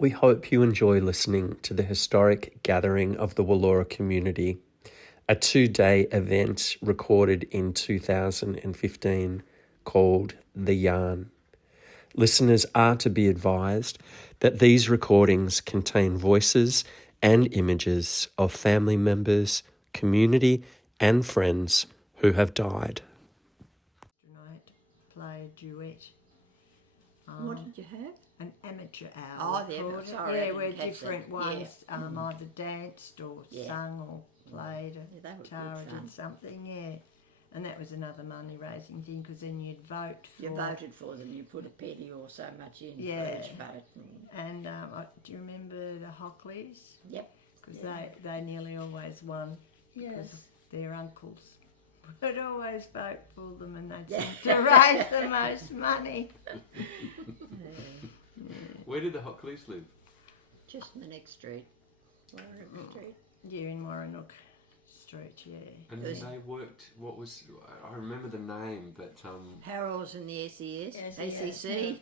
We hope you enjoy listening to the historic gathering of the Wallora community, a 2-day event recorded in 2015 called The Yarn. Listeners are to be advised that these recordings contain voices and images of family members, community and friends who have died. Tonight, play a duet. What did you have? An amateur hour. Oh, sorry. Yeah, where different ones either danced or sung or played a guitar or did something, And that was another money-raising thing, because then you'd vote for... You voted for them, you put a penny or so much in for each vote. And do you remember the Hockleys? Yep. Because they nearly always won, because their uncles would always vote for them, and they'd seem to raise the most money. Where did the Hockleys live? Just in the next street. Waranook Street. Yeah, in Waranook Street, And they worked, I remember the name, but... Harold's in the SES, SEC.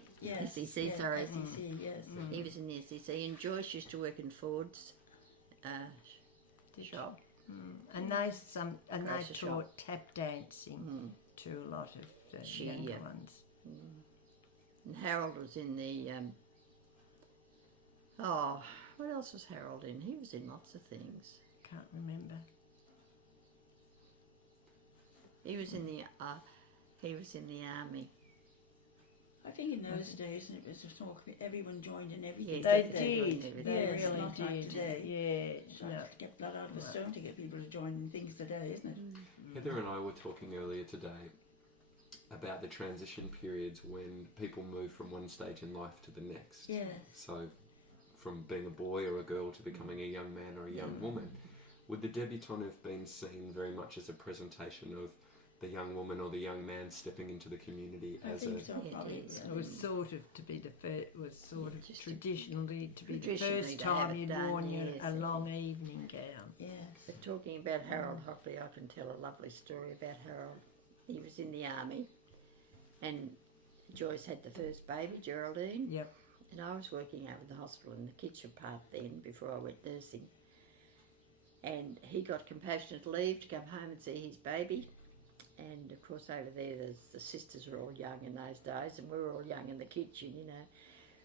SEC, sorry. SEC, yes. He was in the SEC, and Joyce used to work in Ford's shop. And they taught tap dancing to a lot of the younger ones. And Harold was in the... what else was Harold in? He was in lots of things. Can't remember. He was in the army. I think in those days it was a talk, everyone joined in everything. They did. They Yes, really not did. like today. Yeah. Trying to get blood out of a stone to get people to join in things today, isn't it? Heather and I were talking earlier today about the transition periods when people move from one stage in life to the next. Yeah. So from being a boy or a girl to becoming a young man or a young woman. Would the debutante have been seen very much as a presentation of the young woman or the young man stepping into the community I think so, probably. It was sort of to be the first. It was sort of traditionally to be the traditionally first to have time it you'd done, worn yes, a long evening gown. Yes. But talking about Harold Hockley, I can tell a lovely story about Harold. He was in the army, and Joyce had the first baby, Geraldine. Yep. And I was working over the hospital in the kitchen part then, before I went nursing. And he got compassionate leave to come home and see his baby. And of course over there, the sisters were all young in those days, and we were all young in the kitchen, you know.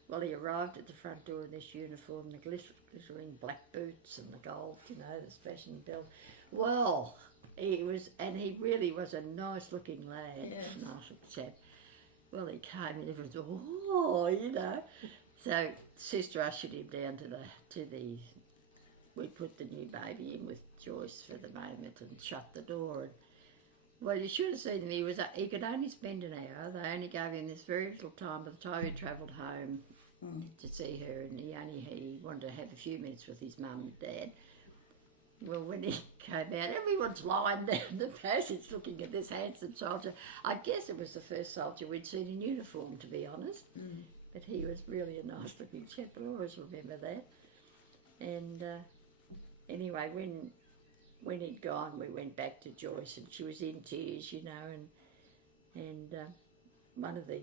Well, he arrived at the front door in this uniform, the glittering black boots and the gold, you know, the splashing belt. Well, he really was a nice-looking lad, nice looking chap. Well, he came and everyone was, oh, you know. So sister ushered him down to the. We put the new baby in with Joyce for the moment and shut the door. And, well, you should have seen him. He could only spend an hour. They only gave him this very little time. By the time he travelled home to see her, and he wanted to have a few minutes with his mum and dad. Well, when he came out, everyone's lying down the passage looking at this handsome soldier. I guess it was the first soldier we'd seen in uniform, to be honest. But he was really a nice-looking chap. I'll always remember that. And anyway, when he'd gone, we went back to Joyce, and she was in tears, you know. And one of the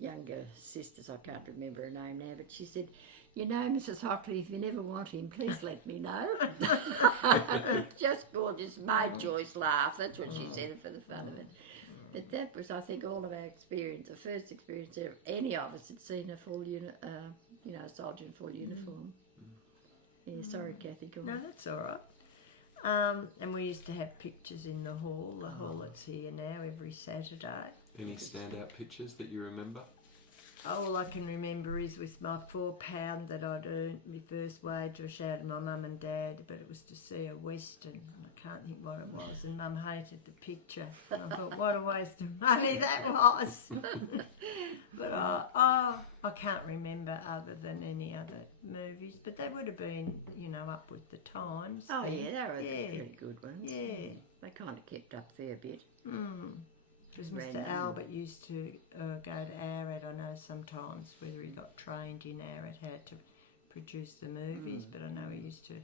younger sisters, I can't remember her name now, but she said, you know, Mrs. Hockley, if you never want him, please let me know. Just gorgeous. Made Joyce laugh. That's what she said for the fun of it. But that was, I think, all of our experience, the first experience any of us had seen a full a soldier in full uniform. Yeah, sorry, Kathy, go on. No, that's all right. And we used to have pictures in the hall that's here now every Saturday. Any standout pictures that you remember? All I can remember is with my £4 that I'd earned my first wage, I shouted at my mum and dad, but it was to see a Western. I can't think what it was, and Mum hated the picture. And I thought, what a waste of money that was. But I can't remember other than any other movies, but they would have been, up with the times. Oh, yeah, they were the very good ones. Yeah. They kind of kept up a fair bit. Because Mr. Albert used to go to Arad, I know sometimes, whether he got trained in Arad how to produce the movies, but I know he used to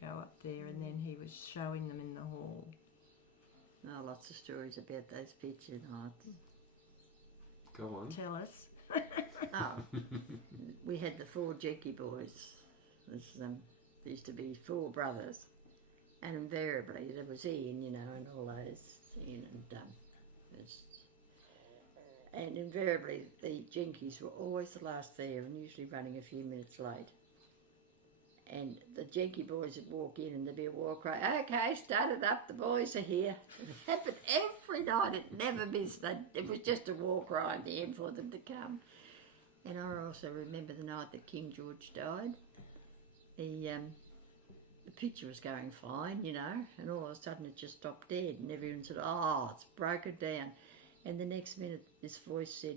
go up there and then he was showing them in the hall. Oh, lots of stories about those picture nights. Go on. Tell us. Oh, we had the 4 Jecky boys. There used to be 4 brothers, and invariably there was Ian, and all those, Ian and invariably the Jenkies were always the last there and usually running a few minutes late. And the Jenky boys would walk in and there'd be a war cry, "Okay, start it up, the boys are here." It happened every night, it never missed. It was just a war cry at the end for them to come. And I also remember the night that King George died. The picture was going fine, and all of a sudden it just stopped dead and everyone said, "Oh, it's broken down." And the next minute this voice said,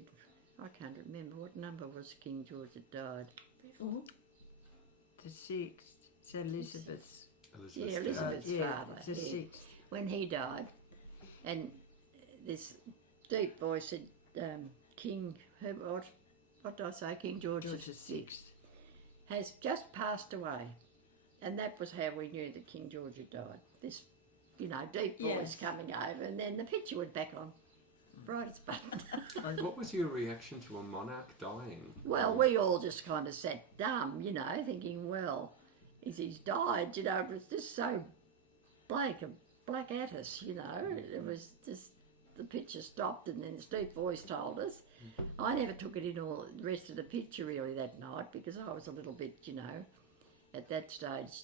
I can't remember, what number was King George that died? Oh, The 6th. It's Elizabeth's. Yeah, Elizabeth's father. It's the 6th. When he died, and this deep voice said, King, what did I say? King George the 6th has just passed away. And that was how we knew that King George had died. This, deep voice coming over, and then the picture went back on. Bright as button. What was your reaction to a monarch dying? Well, we all just kind of sat dumb, thinking, well, he's died, it was just so black at us, It was just, the picture stopped and then Steve Voice told us. I never took it in all the rest of the picture really that night because I was a little bit, at that stage,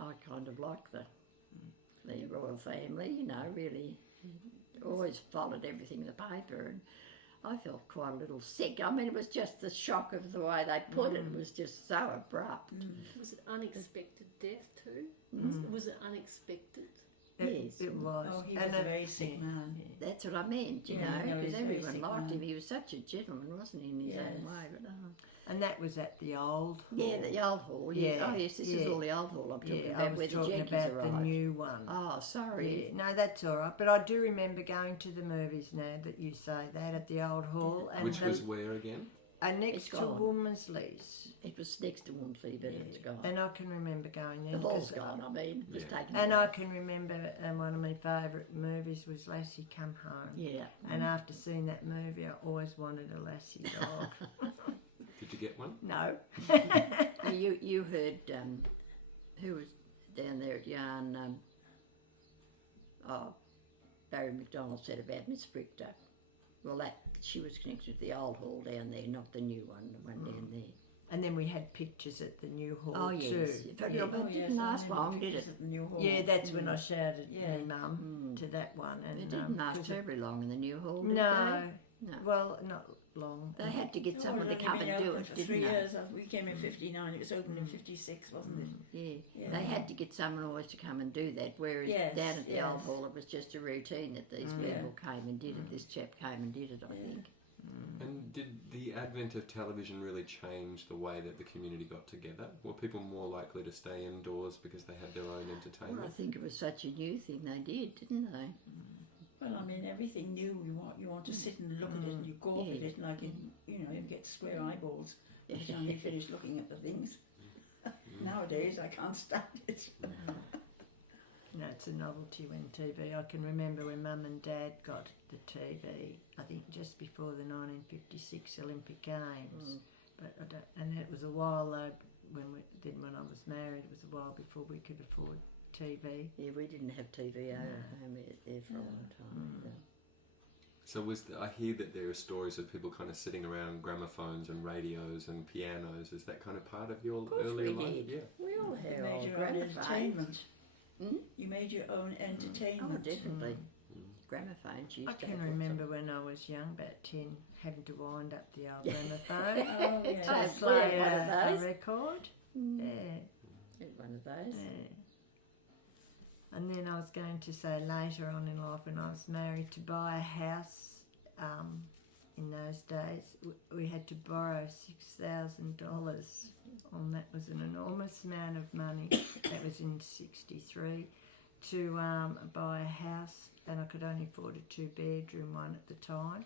I kind of liked the royal family, really always followed everything in the paper, and I felt quite a little sick. I mean, it was just the shock of the way they put it. It was just so abrupt. Was it unexpected death too? Was it unexpected? Yes. It was. Oh, he was a very sick man. That's what I meant, Yeah, no, he because was a very everyone sick liked man. him. He was such a gentleman, wasn't he, in his own way? But, And that was at the old yeah, hall. the old hall. Yeah. Yeah, Oh, yes, this is all the old hall I'm talking Yeah, about, I was where the talking Yankees about arrived. the new one. Oh, sorry. Yeah, no, that's all right. But I do remember going to the movies now that you say that at the old hall. And Which was where again? next It's to gone. Womansley's. It was next to Woomsley, but it's gone. And I can remember going there. The hall's 'cause- gone, it was taken And away. I can remember one of my favourite movies was Lassie Come Home. Yeah. And after seeing that movie, I always wanted a Lassie dog. Did you get one? No. You heard who was down there at Yarn? Barry McDonald said about Miss Brichter. Well, she was connected to the old hall down there, not the new one, the one down there. And then we had pictures at the new hall Oh too. yes, but Yeah. it didn't last long, did it? At the new hall. Yeah, that's when I shouted Yeah. my mum to that one. And It didn't last 'cause terribly long in the new hall, did No. they? No. Well, not long. They had to get someone to it had come been and do open it, for didn't 3 they? years. We came in 59. It was opened in 56, wasn't it? Yeah. Yeah. They had to get someone always to come and do that, whereas Yes, down at the old yes. hall it was just a routine that these people came and did it. This chap came and did it, I think. And did the advent of television really change the way that the community got together? Were people more likely to stay indoors because they had their own Well, I entertainment? think it was such a new thing they did, didn't they? Well, I mean, everything new. You want to sit and look at it, and you go Yeah. at it like you get square eyeballs every time you finish looking at the things. Nowadays, I can't stand it. No, it's a novelty when TV. I can remember when Mum and Dad got the TV. I think just before the 1956 Olympic Games. But I don't, and it was a while though when I was married. It was a while before we could afford TV. Yeah, we didn't have TV at home there for a long time either. So I hear that there are stories of people kind of sitting around gramophones and radios and pianos. Is that kind of part of your earlier we life? did. Yeah. We all You had made old your own gramophones. entertainment. Hmm? You made your own Oh, entertainment. definitely. Gramophones used I to can have remember when I was young, about 10, having to wind up the old gramophone. Oh, yeah. I Just had like one of a those. record. Mm. Yeah. Had one of those. Yeah. And then I was going to say later on in life when I was married to buy a house in those days we had to borrow $6,000 that was an enormous amount of money. That was in 63 to buy a house, and I could only afford a 2-bedroom one at the time.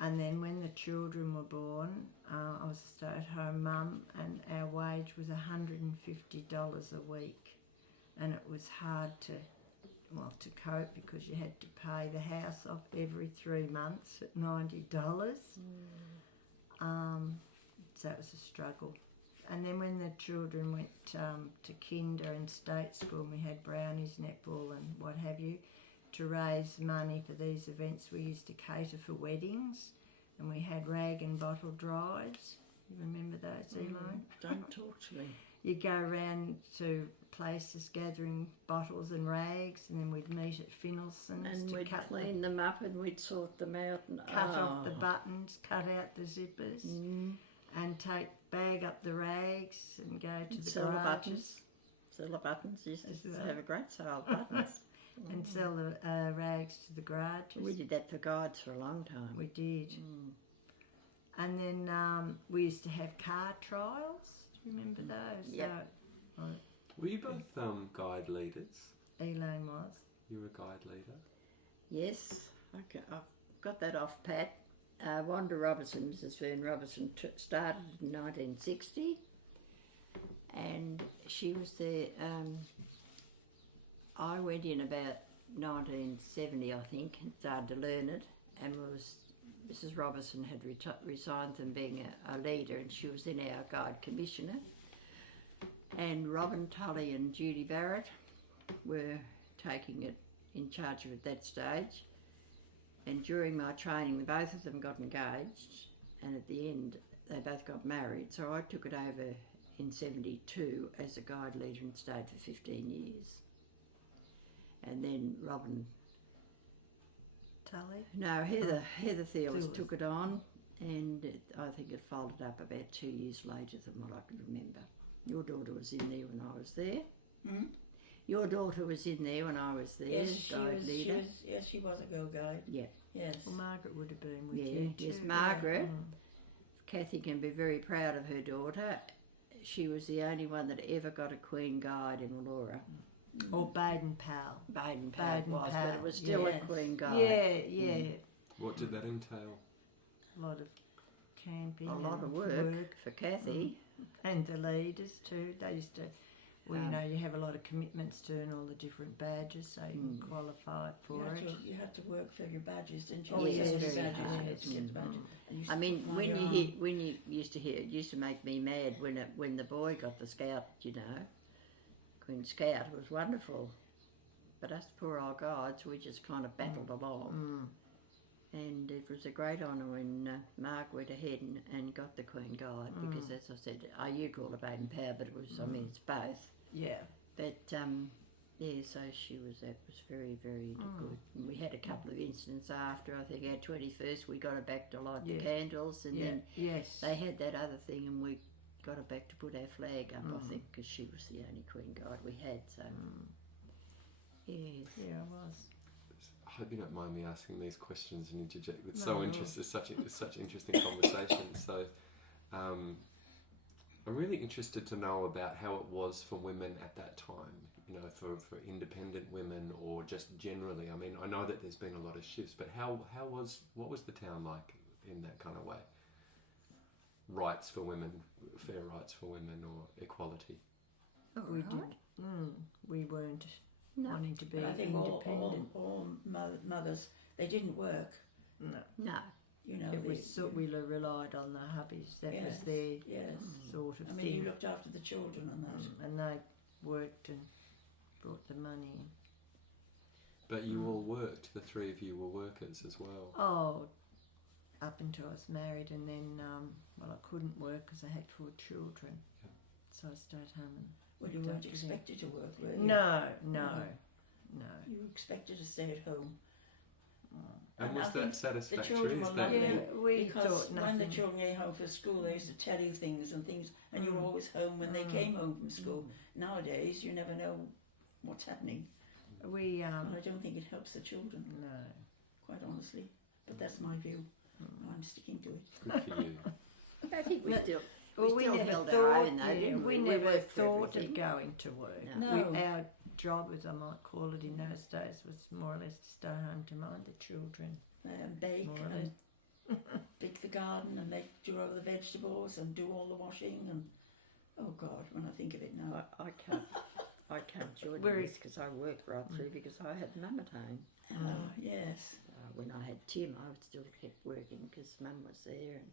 And then when the children were born, I was a stay-at-home mum, and our wage was $150 a week, and it was hard to cope because you had to pay the house off every 3 months at $90. So it was a struggle. And then when the children went to kinder and state school, and we had brownies, netball and what have you, to raise money for these events, we used to cater for weddings, and we had rag and bottle drives. You remember those, Elaine? Don't talk to me. You go around to places gathering bottles and rags, and then we'd meet at Finalson's And to we'd clean them up and we'd sort them out. And, cut off the buttons, cut out the zippers, and bag up the rags and go to the sell the garages buttons. Sell the buttons. Used to As well. have a great sale of buttons. and sell the rags to the garages. We did that for guides for a long time. We did. And then we used to have car trials. Do you remember those? Yep. So, Were you both guide leaders? Elaine was. You were a guide leader? Yes, okay, I've got that off pat. Wanda Robertson, Mrs. Vern Robertson, started in 1960, and she was there. I went in about 1970, I think, and started to learn it, and Mrs. Robertson had resigned from being a leader, and she was then our guide commissioner. And Robin Tully and Judy Barrett were taking it in charge of it at that stage. And during my training, both of them got engaged, and at the end, they both got married. So I took it over in 72 as a guide leader and stayed for 15 years. And then Robin, Tully? no, Heather Theales Theales. took it on, and I think it folded up about 2 years later than what I can remember. Your daughter was in there when I was there. Hmm? Your daughter was in there when I was there, Yes, she guide was. leader. Yes, she was a go guide. Yeah. Yes. Well, Margaret would have been with Yeah, you yes, too. Margaret. Mm. Kathy can be very proud of her daughter. She was the only one that ever got a Queen Guide in Wallora. Or Baden Powell. Baden Powell Baden was, but Powell, it was still yes. a Queen Guide. Yeah. What did that entail? A lot of camping. A lot and of work for Kathy. And the leaders too. They used to, well, you have a lot of commitments to and all the different badges, so you can qualify for it. You had to work for your badges, didn't you? Oh, yes, Yes, very badges, hard. you had to get the badges. And you I mean, used to when put you on hear, your when you used to hear, it used to make me mad when the boy got the Scout, you know, Queen Scout. It was wonderful. But us poor old guides, we just kind of battled along. And it was a great honour when Mark went ahead and got the Queen Guide, because as I said, you call it Baden Powell, but it was, I mean, it's both. Yeah. But yeah, so that was very, very good. And we had a couple of incidents after, I think our 21st, we got her back to light the candles, and then Yes. they had that other thing, and we got her back to put our flag up, I think, because she was the only Queen Guide we had, so. Yes. Yeah, I was. I hope you don't mind me asking these questions and interject. It's so interesting. It's such interesting conversation. So, I'm really interested to know about how it was for women at that time. You know, for independent women, or just generally. I mean, I know that there's been a lot of shifts, but what was the town like in that kind of way? Rights for women, fair rights for women, or equality. We did. We weren't wanting to be But I think independent. all mothers, they didn't work. No. You know, It was we relied on the hubbies. That was their sort of I mean, thing. you looked after the children and that. And they worked and brought the money in. But you all worked. The three of you were workers as well. Oh, up until I was married, and then, I couldn't work because I had 4 children. Yeah. So I stayed home and... Well, you weren't expected to work, were you? No. You were expected to stay at home. And was I that think satisfactory? The children Is were that lovely, we because thought when nothing. the children came home from school, they used to tell you things, and you were always home when they came home from school. Nowadays, you never know what's happening. We, And I don't think it helps the children, no. quite honestly. But that's my view. I'm sticking to it. good for you? I think we still, Well, we still never held thought, our own though, didn't we we? never worked for thought of everything. going to work. No. Our job, as I might call it in those days, was more or less to stay home to mind the children. Bake More or and pick the garden and do all the vegetables and do all the washing and oh God, when I think of it now. I can't join We're- this because I worked right through because I had mum at home. Oh yes. When I had Tim, I still kept working because mum was there, and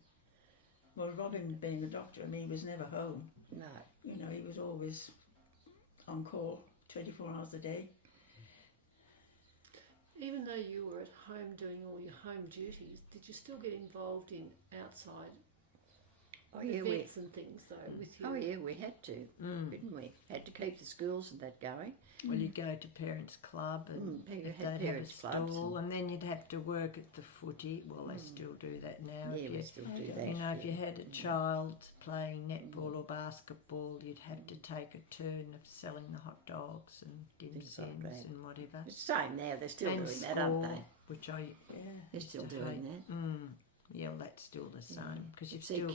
Well, Robin being the doctor, I mean, he was never home. No. You know, he was always on call 24 hours a day. Even though you were at home doing all your home duties, did you still get involved in outside Oh yeah, events and things though with you? Oh yeah, we had to, didn't we? Had to keep the schools and that going. Well, you'd go to parents' club and You if had they'd parents' have a clubs stall, and then you'd have to work at the footy. Well, they still do that now. Yeah, If we you, still do that. you know, if you had a child playing netball or basketball, you'd have to take a turn of selling the hot dogs and dim Things like sums that. and whatever. It's the same now. They're still And doing that, aren't they? which I They're still used to doing hate. that. Yeah, well, that's still the same because you've See, still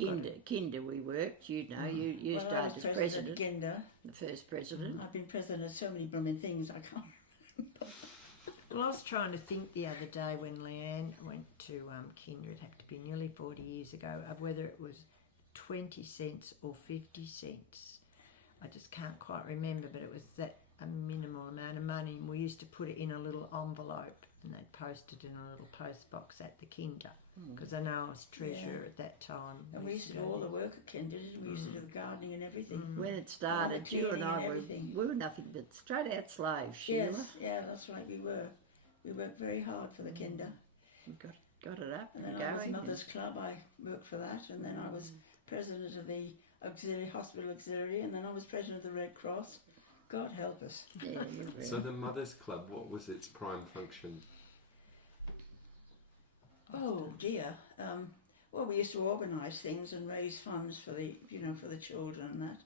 Kinder, we worked. You know, you Well, I started was as president president, of Kinder. the first president. I've been president of so many blooming things I can't. Well, I was trying to think the other day when Leanne went to Kinder, it'd have to be nearly 40 years ago, of whether it was 20 cents or 50 cents. I just can't quite remember, but it was that a minimal amount of money, and we used to put it in a little envelope and they'd post it in a little post box at the Kinder because I know I was treasurer at that time. And we used to do all the work at Kinder. We used to do the gardening and everything. When it started, All the you and cleaning I and were everything. nothing but straight out slaves, Sheila. Yes, yeah, that's right. We were. We worked very hard for the Kinder. We got it up And and then I was going. Mother's Club. I worked for that, and then I was president of the auxiliary hospital auxiliary, and then I was president of the Red Cross. God help us. Yeah, you were. So the Mothers Club, what was its prime function? Oh dear. Well, we used to organise things and raise funds for the, for the children and that.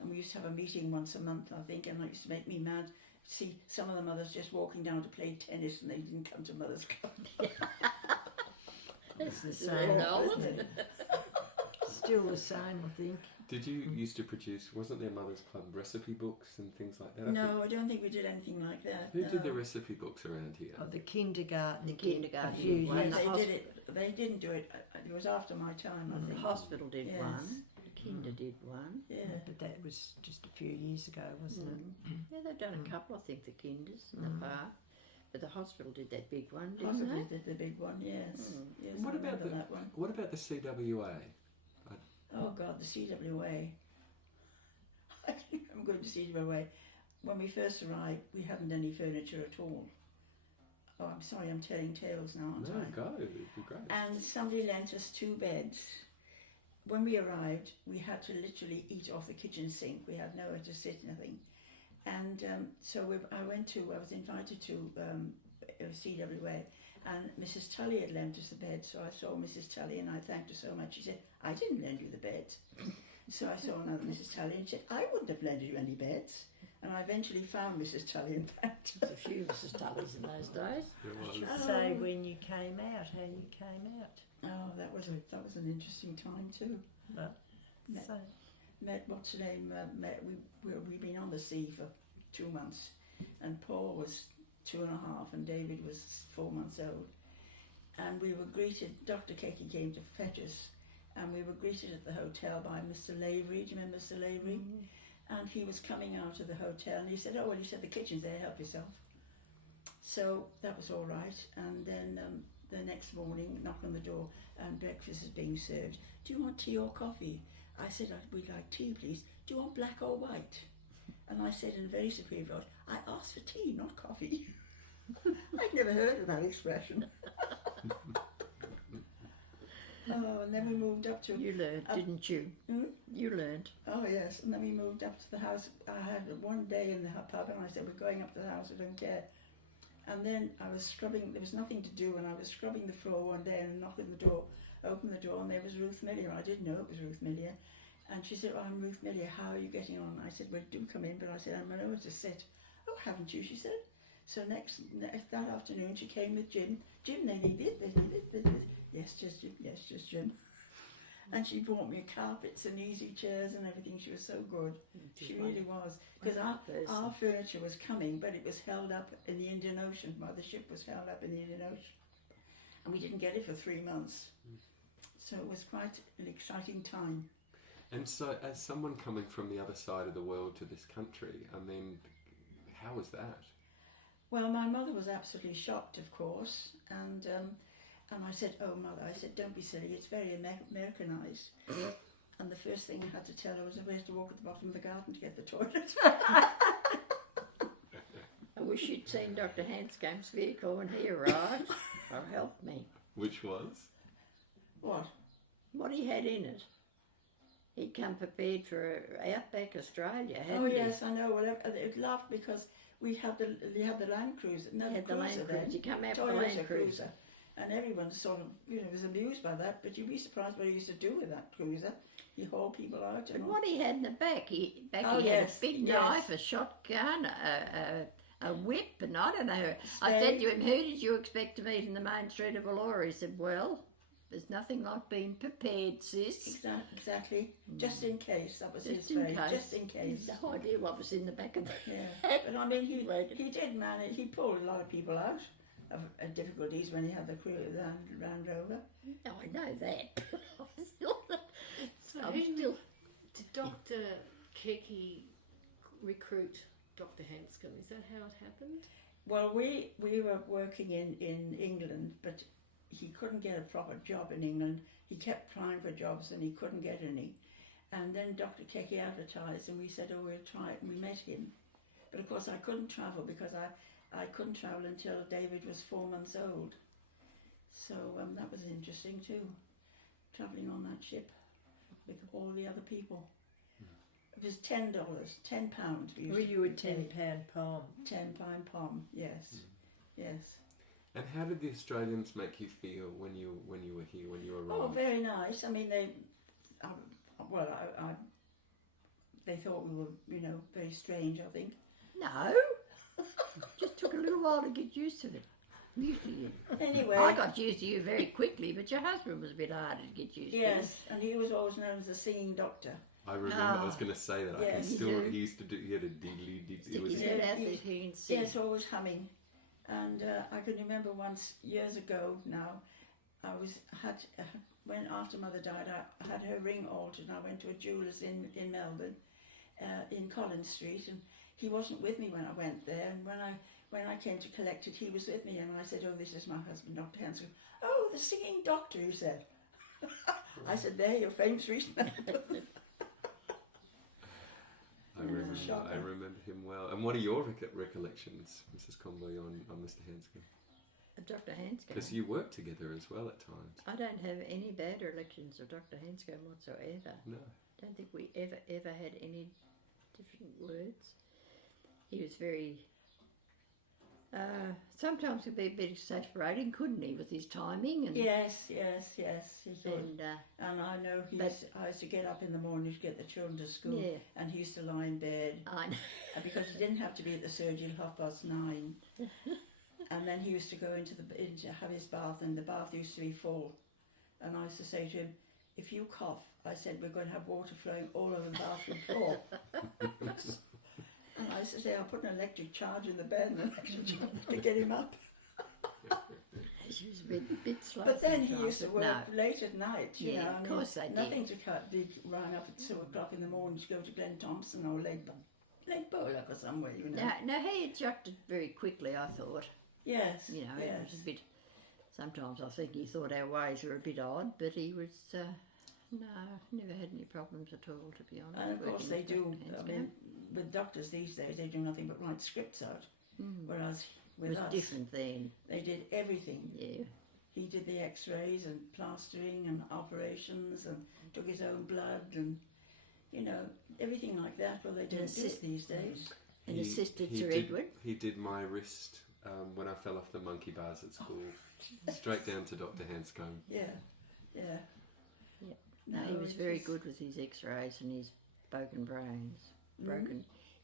And we used to have a meeting once a month, I think, and it used to make me mad. See some of the mothers just walking down to play tennis, and they didn't come to Mother's Club. It's the Isn't same, it old? isn't it? Still the same, I think. Did you used to produce, wasn't there Mothers Club recipe books and things like that? No, I don't think we did anything like that. Who no. did the recipe books around here? Of the kindergarten, The did kindergarten a few did one. years. They The did it. They didn't do it. It was after my time, I The think. hospital did Yes. one. The Kinder did one. Yeah. But that was just a few years ago, wasn't it? Yeah, they've done a couple, I think, the Kinders and the Bar. But the hospital did that big one, didn't Possibly they? did the big one. Yes. Yes. What I about remember that one? What about the CWA? Oh God, the CWA. I think I'm going to CWA. When we first arrived, we hadn't any furniture at all. Oh, I'm sorry, I'm telling tales now, aren't No, I? go, it'd be great. And somebody lent us 2 beds. When we arrived, we had to literally eat off the kitchen sink. We had nowhere to sit, nothing. And so I was invited to CWA, and Mrs. Tully had lent us the bed. So I saw Mrs. Tully and I thanked her so much. She said, "I didn't lend you the beds." So I saw another Mrs. Tully and she said, "I wouldn't have lended you any beds." And I eventually found Mrs. Tully in fact. There's a few Mrs. Tullys in those days. There was. Should say when you came out, how you came out. Oh, that was an interesting time too. But, Met- so, Met what's her name? We've been on the sea for 2 months, and Paul was 2.5, and David was 4 months old. And we were greeted. Dr. Keiki came to fetch us, and we were greeted at the hotel by Mr. Lavery. Do you remember Mr. Lavery? And he was coming out of the hotel, and he said, "Oh well," he said, "the kitchen's there. Help yourself." So that was all right. And then the next morning, knock on the door, and breakfast is being served. "Do you want tea or coffee?" I said, "We'd like tea, please." "Do you want black or white?" And I said in a very superior voice, "I asked for tea, not coffee." I'd never heard of that expression. Oh, and then we moved up to... You learned, didn't you? You learned. Oh, yes, and then we moved up to the house. I had one day in the pub, and I said, "We're going up to the house, I don't care." And then I was scrubbing, there was nothing to do, and I was scrubbing the floor one day and knocking the door, opened the door, and there was Ruth Millier. I didn't know it was Ruth Millier. And she said, "Oh, I'm Ruth Millier, how are you getting on?" I said, "Well, do come in," but I said, "I'm nowhere to sit." "Oh, haven't you?" she said. So next that afternoon, she came with Jim. "Jim, they need this. Yes, just Jim. Yes, just Jim." And she bought me carpets and easy chairs and everything. She was so good. She really was. Because our furniture was coming, but it was held up in the Indian Ocean. Well, the ship was held up in the Indian Ocean. And we didn't get it for 3 months. So it was quite an exciting time. And so, as someone coming from the other side of the world to this country, I mean, how was that? Well, my mother was absolutely shocked, of course, and And I said, oh, Mother, I said, don't be silly, it's very Americanised. And the first thing I had to tell her was we had to walk at the bottom of the garden to get the toilet. I wish you'd seen Dr. Handscome's vehicle when he arrived. Oh, help me. Which was? What? What he had in it. He'd come prepared for Outback Australia, hadn't Oh, he? yes, I know. Well, it laughed because we had the Land Cruiser. No, He had the Land then. Cruiser. You come out with the Toyota Land Cruiser. And everyone sort of, was amused by that. But you'd be surprised what he used to do with that cruiser. He hauled people out. But And all. what he had in the back, he had yes, a big yes. knife, a shotgun, a whip, and I don't know. I said to him, who did you expect to meet in the main street of Vellora? He said, well, there's nothing like being prepared, sis. Exactly. Just in case. That was Just his in phrase. case. Just in case. No idea what was in the back of the Yeah. But I mean, he did manage. He pulled a lot of people out of difficulties when he had the Land Rover. No, I know that. So I'm who still... did Dr. Keki recruit Dr. Handscome? Is that how it happened? Well, we were working in England, but he couldn't get a proper job in England. He kept applying for jobs and he couldn't get any. And then Dr. Keki advertised and we said, oh, we'll try it. And we met him. But of course I couldn't travel because I couldn't travel until David was 4 months old. So that was interesting too, travelling on that ship with all the other people. It was $10, £10. Were you a £10 palm? £10 palm, yes, yes. And how did the Australians make you feel when you were here, when you arrived? Oh, very nice. I mean, they thought we were, very strange, I think. No. Just took a little while to get used to it. Anyway. I got used to you very quickly, but your husband was a bit harder to get used to. Yes, and he was always known as the singing doctor. I remember. I was going to say that. I can Yes, still. He used to do. He had a diddly. It was. Stick his head out there, he can sing. Yes, always humming. And I can remember once, years ago now, when after Mother died, I had her ring altered and I went to a jeweller's in Melbourne, in Collins Street, and he wasn't with me when I went there, and when I came to collect it, he was with me, and I said, oh, this is my husband, Dr. Handscome. Oh, the singing doctor, he said. I said, there, your famous reason. I remember him well. And what are your recollections, Mrs. Conboy, on Mr. Handscome? Dr. Handscome. Because you work together as well at times. I don't have any bad recollections of Dr. Handscome whatsoever. No. Don't think we ever had any different words. He was very... sometimes he'd be a bit exasperating, couldn't he, with his timing? And Yes. He thought, and I know I used to get up in the morning to get the children to school, Yeah. and he used to lie in bed. I know. And because he didn't have to be at the surgery at 9:30, and then he used to go in to have his bath, and the bath used to be full. And I used to say to him, if you cough, I said, we're going to have water flowing all over the bathroom floor. And I used to say, I'll put an electric charge in the bed and an electric charge to get him up. She was a bit slow. But then he sometimes, used to but work no. late at night, you Yeah, know. of course they did. Nothing to cut. They rang up at 2 o'clock in the morning to go to Glen Thompson or Lake Bowler or somewhere, you know. No, he adjusted very quickly, I thought. Yes, You know, yes. it was a bit... Sometimes I think he thought our ways were a bit odd, but he was... no, never had any problems at all, to be honest. And of course working they with do, Dr. I Handscome. mean, with doctors these days, they do nothing but write scripts out. Whereas It with was us, different then, they did everything. yeah. He did the x-rays and plastering and operations and took his own blood and, you know, everything like that. Well, they don't do it these days. And assisted Sir did, Edward. He did my wrist when I fell off the monkey bars at school. Straight down to Dr. Handscome. Yeah. No, he was it very good with his x-rays and his broken bones.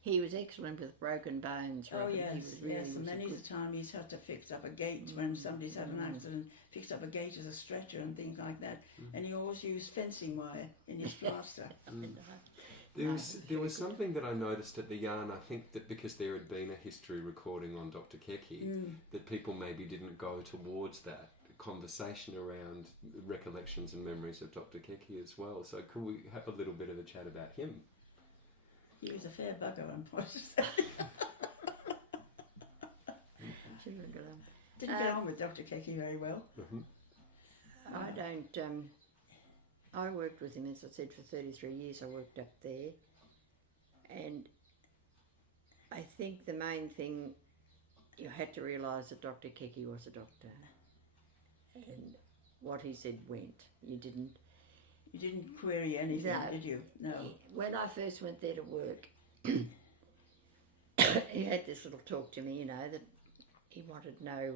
He was excellent with broken bones. Oh Robin. yes, He was really, yes. And was a many good- a time he's had to fix up a gate when somebody's had an accident, fix up a gate as a stretcher and things like that. And he always used fencing wire in his plaster. There was something that I noticed at the Yarn. I think that because there had been a history recording on Dr. Keki, that people maybe didn't go towards that conversation around recollections and memories of Dr. Keki as well. So could we have a little bit of a chat about him? He was a fair bugger, I'm supposed to say. Children got on. Didn't get on with Dr. Keki very well. I don't. I worked with him, as I said, for 33 years. I worked up there, and I think the main thing you had to realise that Dr. Keki was a doctor, and what he said went. You didn't query anything, No. did you? No. When I first went there to work, he had this little talk to me, you know, that he wanted to know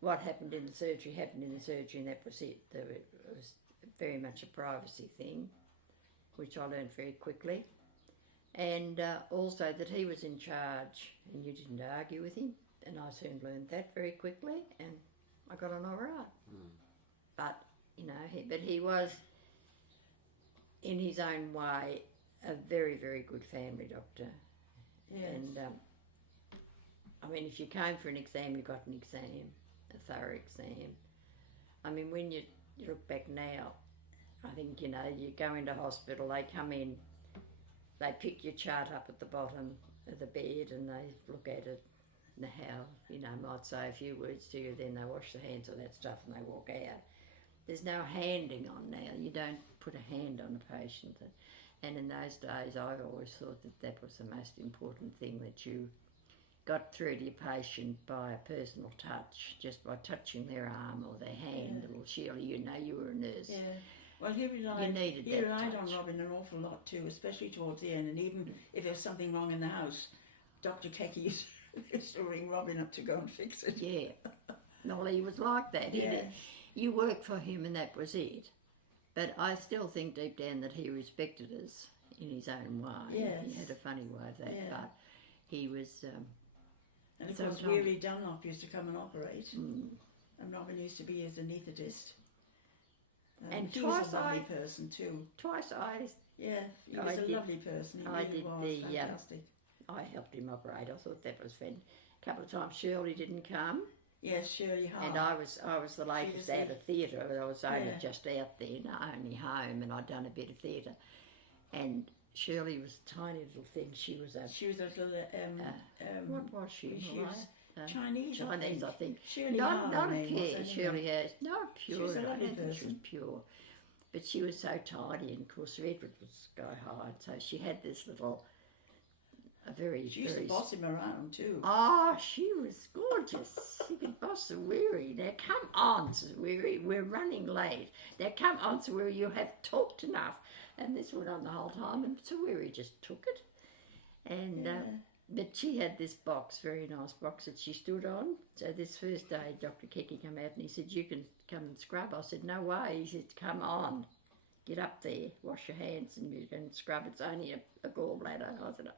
what happened in the surgery, and that was it. It was very much a privacy thing, which I learned very quickly. And also that he was in charge and you didn't argue with him, and I soon learned that very quickly, and I got on all right. But, you know, he was, in his own way, a very, very good family doctor. Yes. And, I mean, if you came for an exam, you got an exam, a thorough exam. I mean, when you look back now, I think, you know, you go into hospital, they come in, they pick your chart up at the bottom of the bed and they look at it, and how, you know, might say a few words to you, then they wash their hands or that stuff and they walk out. There's no handing on now. You don't put a hand on a patient. And in those days, I always thought that was the most important thing, that you got through to your patient by a personal touch, just by touching their arm or their hand. Well, Sheila, you know, you were a nurse. Yeah. Well, he relied touch. on Robin an awful lot too, especially towards the end. And even if there was something wrong in the house, Dr. Keki used to ring Robin up to go and fix it. Yeah. No, he was like that. Yeah. You worked for him and that was it. But I still think deep down that he respected us in his own way. Yes. He had a funny way of that, Yeah. but he was... And of course, sometimes- Weary Dunlop used to come and operate, and Robin used to be his anaesthetist. And he was twice a lovely person too. Twice Yeah, he was a lovely person. He I really did was fantastic. I helped him operate. I thought that was fun. A couple of times Shirley didn't come, Yes, Shirley Hart. and I was the latest was out the- of theatre. I was only Yeah. just out there, not only home, and I'd done a bit of theatre. And Shirley was a tiny little thing. She was a She was a little. what was she? She was Right? Chinese, Chinese, I think. Shirley Not Hart, a her name was, pure. anyway. Shirley has not pure. She was a I lovely don't think she was person. pure, but she was so tidy, and of course Edward was sky high, so she had this little, a very She used very. to boss him around too. Oh, she was gorgeous. She could boss Sir Weary. Now come on, Sir Weary, we're running late. Now come on, Sir Weary, you have talked enough. And this went on the whole time, and Sir Weary just took it. And but she had this box, very nice box that she stood on. So this first day, Dr. Keki came out and he said, "You can come and scrub." I said, "No way." He said, "Come on, get up there, wash your hands, and you can scrub. It's only a gallbladder." I said,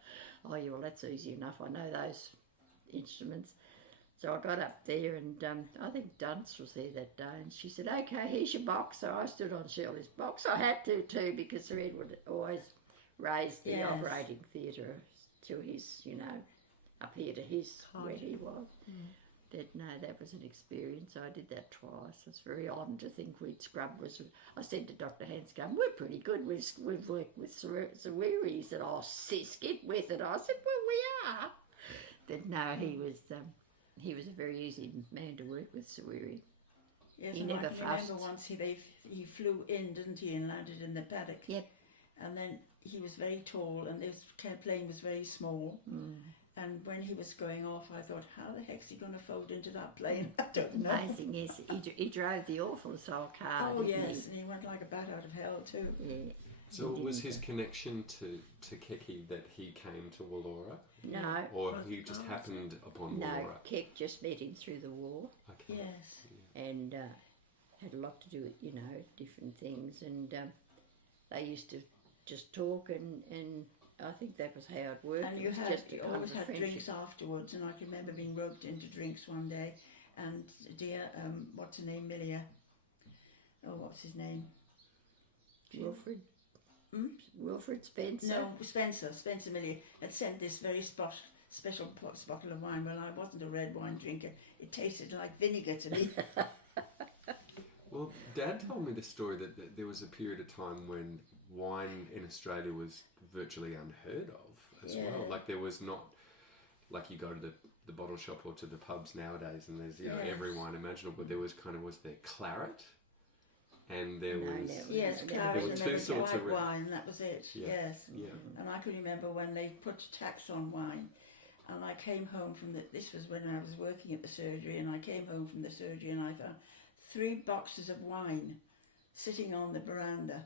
"Oh, yeah, well, that's easy enough. I know those instruments." So I got up there, and I think Dunce was there that day, and she said, "Okay, here's your box." So I stood on Shirley's box. I had to too, because Sir Edward always raised the Yes. operating theatre to his, you know, up here to his where he was. But no, that was an experience. I did that twice. It's very odd to think we'd scrub. I said to Dr. Handscome, "We're pretty good. We've worked with Sir Weary." He said, "Oh, sis, get with it." I said, "Well, we are." But no, he was a very easy man to work with, Sir Weary. Yes, He and never I can remember fussed. once he flew in, didn't he, and landed in the paddock. Yep. And then he was very tall, and this plane was very small. And when he was going off, I thought, how the heck's he going to fold into that plane? I don't know. Amazing, yes. He drove the awfulest old car, Oh, didn't yes, and he went like a bat out of hell, too. he? Yeah. So He was didn't. his connection to Keki that he came to Wallora, No. or he just happened upon No, Wallora? Keck just met him through the war, Okay. Yes. and had a lot to do with, you know, different things, and they used to just talk, and I think that was how it worked. And It you was had just a you kind always of a had friendship. drinks afterwards, and I can remember being roped into drinks one day, and dear, what's her name, Millia? Oh, what's his name? Wilfred. Hmm? Wilfred Spencer. No, Spencer Millia had sent this very special bottle of wine. Well, I wasn't a red wine drinker. It tasted like vinegar to me. Well, Dad told me the story that there was a period of time when wine in Australia was virtually unheard of as well. Like there was not, like you go to the bottle shop or to the pubs nowadays, and there's every Yes. wine imaginable. But there was was there claret, and there No, was... no. Yes, There claret were and two there was sorts of white wine, that was it, Yeah. yes. Yeah. And I can remember when they put tax on wine, and I came home from this was when I was working at the surgery, and I came home from the surgery and I found 3 boxes of wine sitting on the veranda.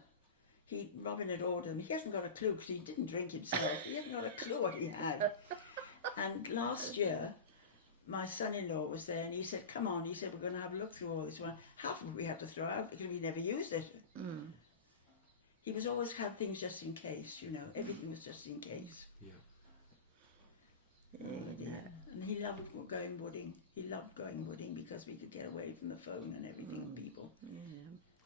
Robin had ordered them. He hasn't got a clue because he didn't drink himself. He hasn't got a clue what he had. And last year, my son-in-law was there and he said, come on, he said, we're going to have a look through all this wine. Half of it we had to throw out because we never used it. Mm. He was always had things just in case, you know. Everything was just in case. Yeah. And he loved going wooding. He loved going wooding because we could get away from the phone and everything and people. Yeah.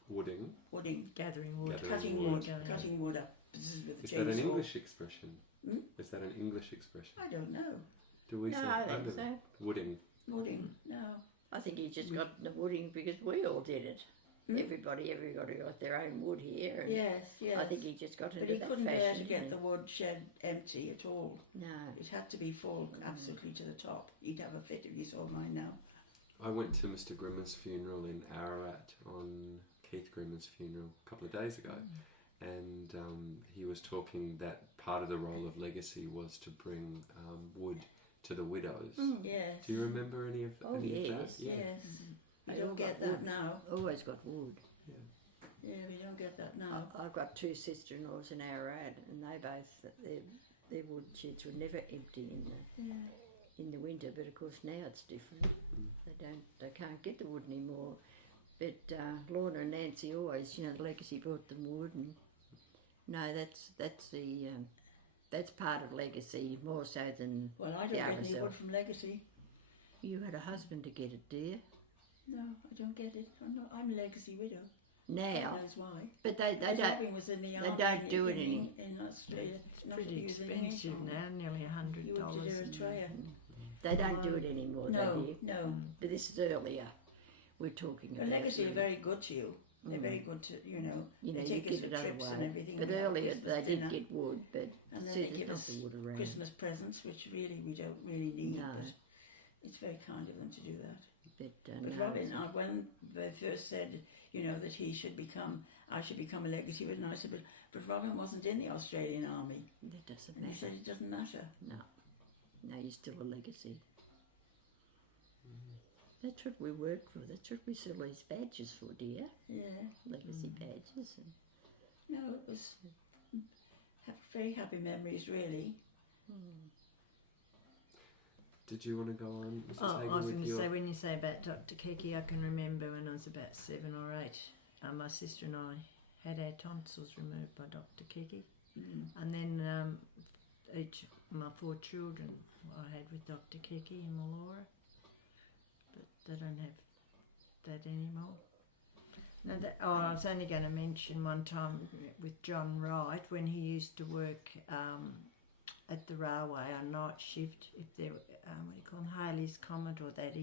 Wooding. Wooding, Gathering wood. Gathering cutting wood, wood. cutting wood up with the Is that an chainsaw. English expression? Hmm? Is that an English expression? I don't know. Do we No, say I think don't know. so. Wooding? Wooding, no. I think he just got the wooding because we all did it. Everybody got their own wood here. And Yes, yes. I think he just got into But he that couldn't bear fashion. to get didn't the wood shed empty at all. he? No. It had to be full absolutely to the top. He'd have a fit if he saw mine now. I went to Mr. Grimmer's funeral in Ararat on Keith Grimmer's funeral a couple of days ago, and he was talking that part of the role of legacy was to bring wood to the widows. Yes. Do you remember any of, Oh, any of yes. that? Yeah. Yes. We They all don't get got that wood. now. Always got wood. Yeah, we don't get that now. I've got 2 sister-in-laws in Ararat, and they both their wood sheds were never empty in the winter. But of course now it's different. They can't get the wood anymore. But Lorna and Nancy always, you know, the legacy brought them wood, and no, that's part of legacy more so than Well, I don't the get other any self. wood from Legacy. You had a husband to get it, dear. No, I don't get it. I'm a legacy widow. Now, God knows why. but they Because don't. Robin was in the army don't do it in Australia. It's Not pretty that he was in the expensive uniform. now, nearly You went $100. to Eritrea. They don't do it anymore, No, they do. no. But this is earlier. We're talking The about. Legacy are very good to you. They're very good to, you know. You know, they you take us get for it other trips and way. everything. But We have earlier Christmas they dinner. did get wood, but And then see, they there's give not us the wood around. Christmas presents, which really we don't really need. No. But it's very kind of them to do that. But, But no, Robin, it's- when they first said, you know, that I should become a legacy widow, and I said, but Robin wasn't in the Australian army. that doesn't And he matter. said, it doesn't matter. No, you're still a legacy. That's what we work for. That's what we sell these badges for, dear. Yeah. Legacy badges. And No, it was very happy memories, really. Did you want to go on, Mrs. Oh, Hagar, I was with going to your... say, when you say about Dr. Kiki, I can remember when I was about 7 or 8, my sister and I had our tonsils removed by Dr. Kiki. And then my 4 children I had with Dr. Kiki in Melora. But they don't have that anymore. Now I was only going to mention one time with John Wright when he used to work at the railway on night shift. If there, what do you call them, Haley's Comet or that,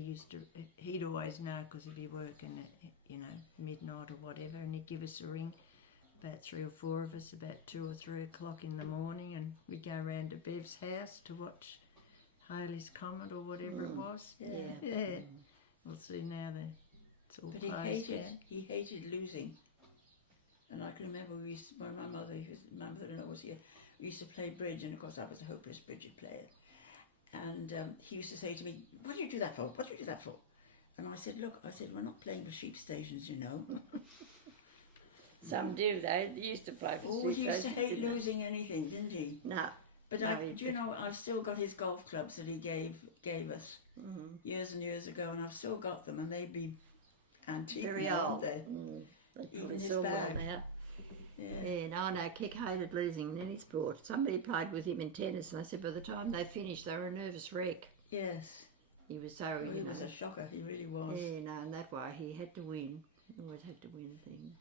he'd always know because he'd be working at, you know, midnight or whatever, and he'd give us a ring. About 3 or 4 of us, about 2 or 3 o'clock in the morning, and we'd go round to Bev's house to watch Haley's Comet or whatever it was. Yeah. We'll see now that it's all But he closed down. hated losing. And I can remember when my mother-in-law was here, we used to play bridge, and of course I was a hopeless bridge player. And he used to say to me, what do you do that for? What do you do that for? And I said, look, we're not playing for sheep stations, you know. some do, they used to play for Oh, he used to stations, hate didn't they? losing anything, didn't he? No. But No, do you know, I've still got his golf clubs that he gave us years and years ago, and I've still got them, and they'd be antique. Very now, old. aren't they? They Even probably his still bag. gone now. Yeah. Yeah, no, Keck hated losing in any sport. Somebody played with him in tennis, and they said by the time they finished, they were a nervous wreck. Yes. He was so, Well, you he know. was a shocker, he really was. Yeah, no, and that way he had to win. He always had to win things.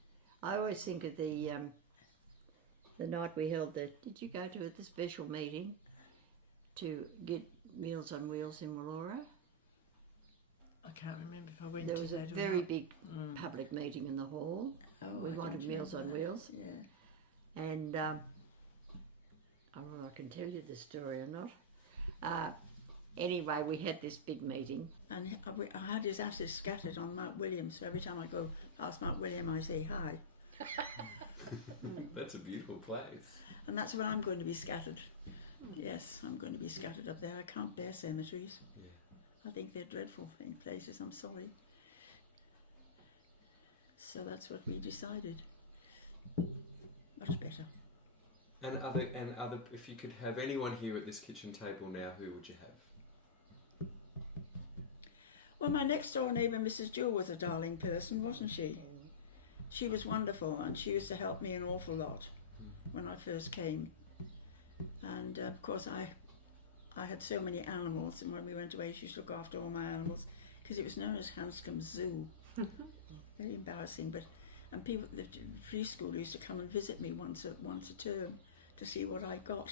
I always think of the night we held the. Did you go to the special meeting to get Meals on Wheels in Melora? I can't remember if I went There to was a that or very not. big public meeting in the hall. Oh, We I wanted don't Meals on remember Wheels. that. Yeah. And I don't know if I can tell you the story or not. Anyway, we had this big meeting. And I had his ashes scattered on Mount William, so every time I go past Mount William I say hi. That's a beautiful place. And that's where I'm going to be scattered. Yes, I'm going to be scattered up there. I can't bear cemeteries. Yeah. I think they're dreadful places, I'm sorry. So that's what we decided. Much better. And other, if you could have anyone here at this kitchen table now, who would you have? Well, my next door neighbour, Mrs. Jewell, was a darling person, wasn't she? She was wonderful, and she used to help me an awful lot when I first came. And of course, I had so many animals, and when we went away, she used to look after all my animals because it was known as Handscome Zoo. Very embarrassing, but and people, the preschool used to come and visit me once a term to see what I got.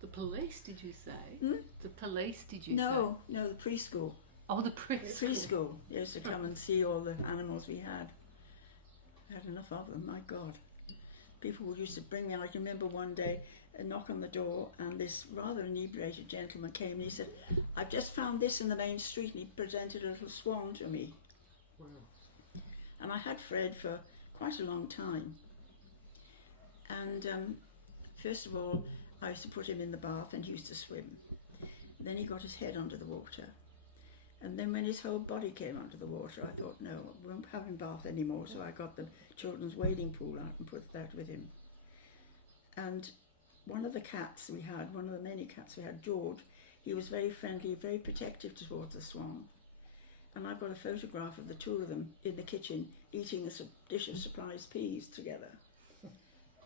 The police, did you say? Hmm? The police, did you say? No, the preschool. Oh, the The preschool. preschool used to come and see all the animals we had. I had enough of them, my God. People used to bring me, I can remember one day, a knock on the door, and this rather inebriated gentleman came and he said, I've just found this in the main street, and he presented a little swan to me. Wow. And I had Fred for quite a long time. And first of all, I used to put him in the bath and he used to swim. And then he got his head under the water. And then when his whole body came under the water, I thought, no, I won't have him bath anymore. So I got the children's wading pool out and put that with him. And one of the cats we had, one of the many cats we had, George, he was very friendly, very protective towards the swan. And I've got a photograph of the two of them in the kitchen eating a dish of surprise peas together.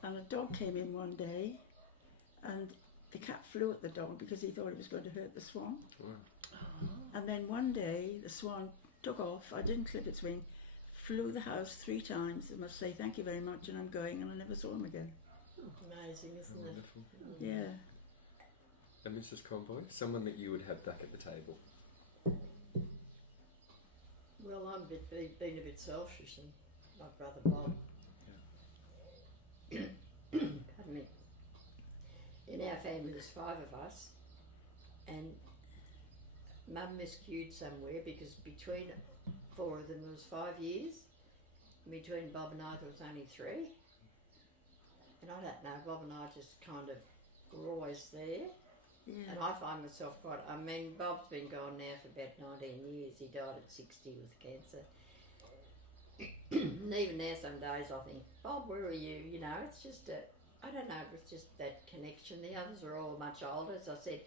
And a dog came in one day, and the cat flew at the dog because he thought it was going to hurt the swan. Wow. And then one day the swan took off, I didn't clip its wing, flew the house 3 times, and must say thank you very much, and I'm going, and I never saw him again. Amazing, isn't it? Wonderful. Yeah. And Mrs. Conboy, someone that you would have back at the table. Well, I'm been a bit selfish, and my brother Bob. Pardon me. In our family, there's 5 of us, and Mum miscued somewhere because between 4 of them there was 5 years. Between Bob and I, there was only 3. And I don't know, Bob and I just kind of were always there. Yeah. And I find myself quite, I mean, Bob's been gone now for about 19 years. He died at 60 with cancer. And even now some days I think, Bob, where are you? You know, it's just I don't know, it was just that connection. The others are all much older. As I said,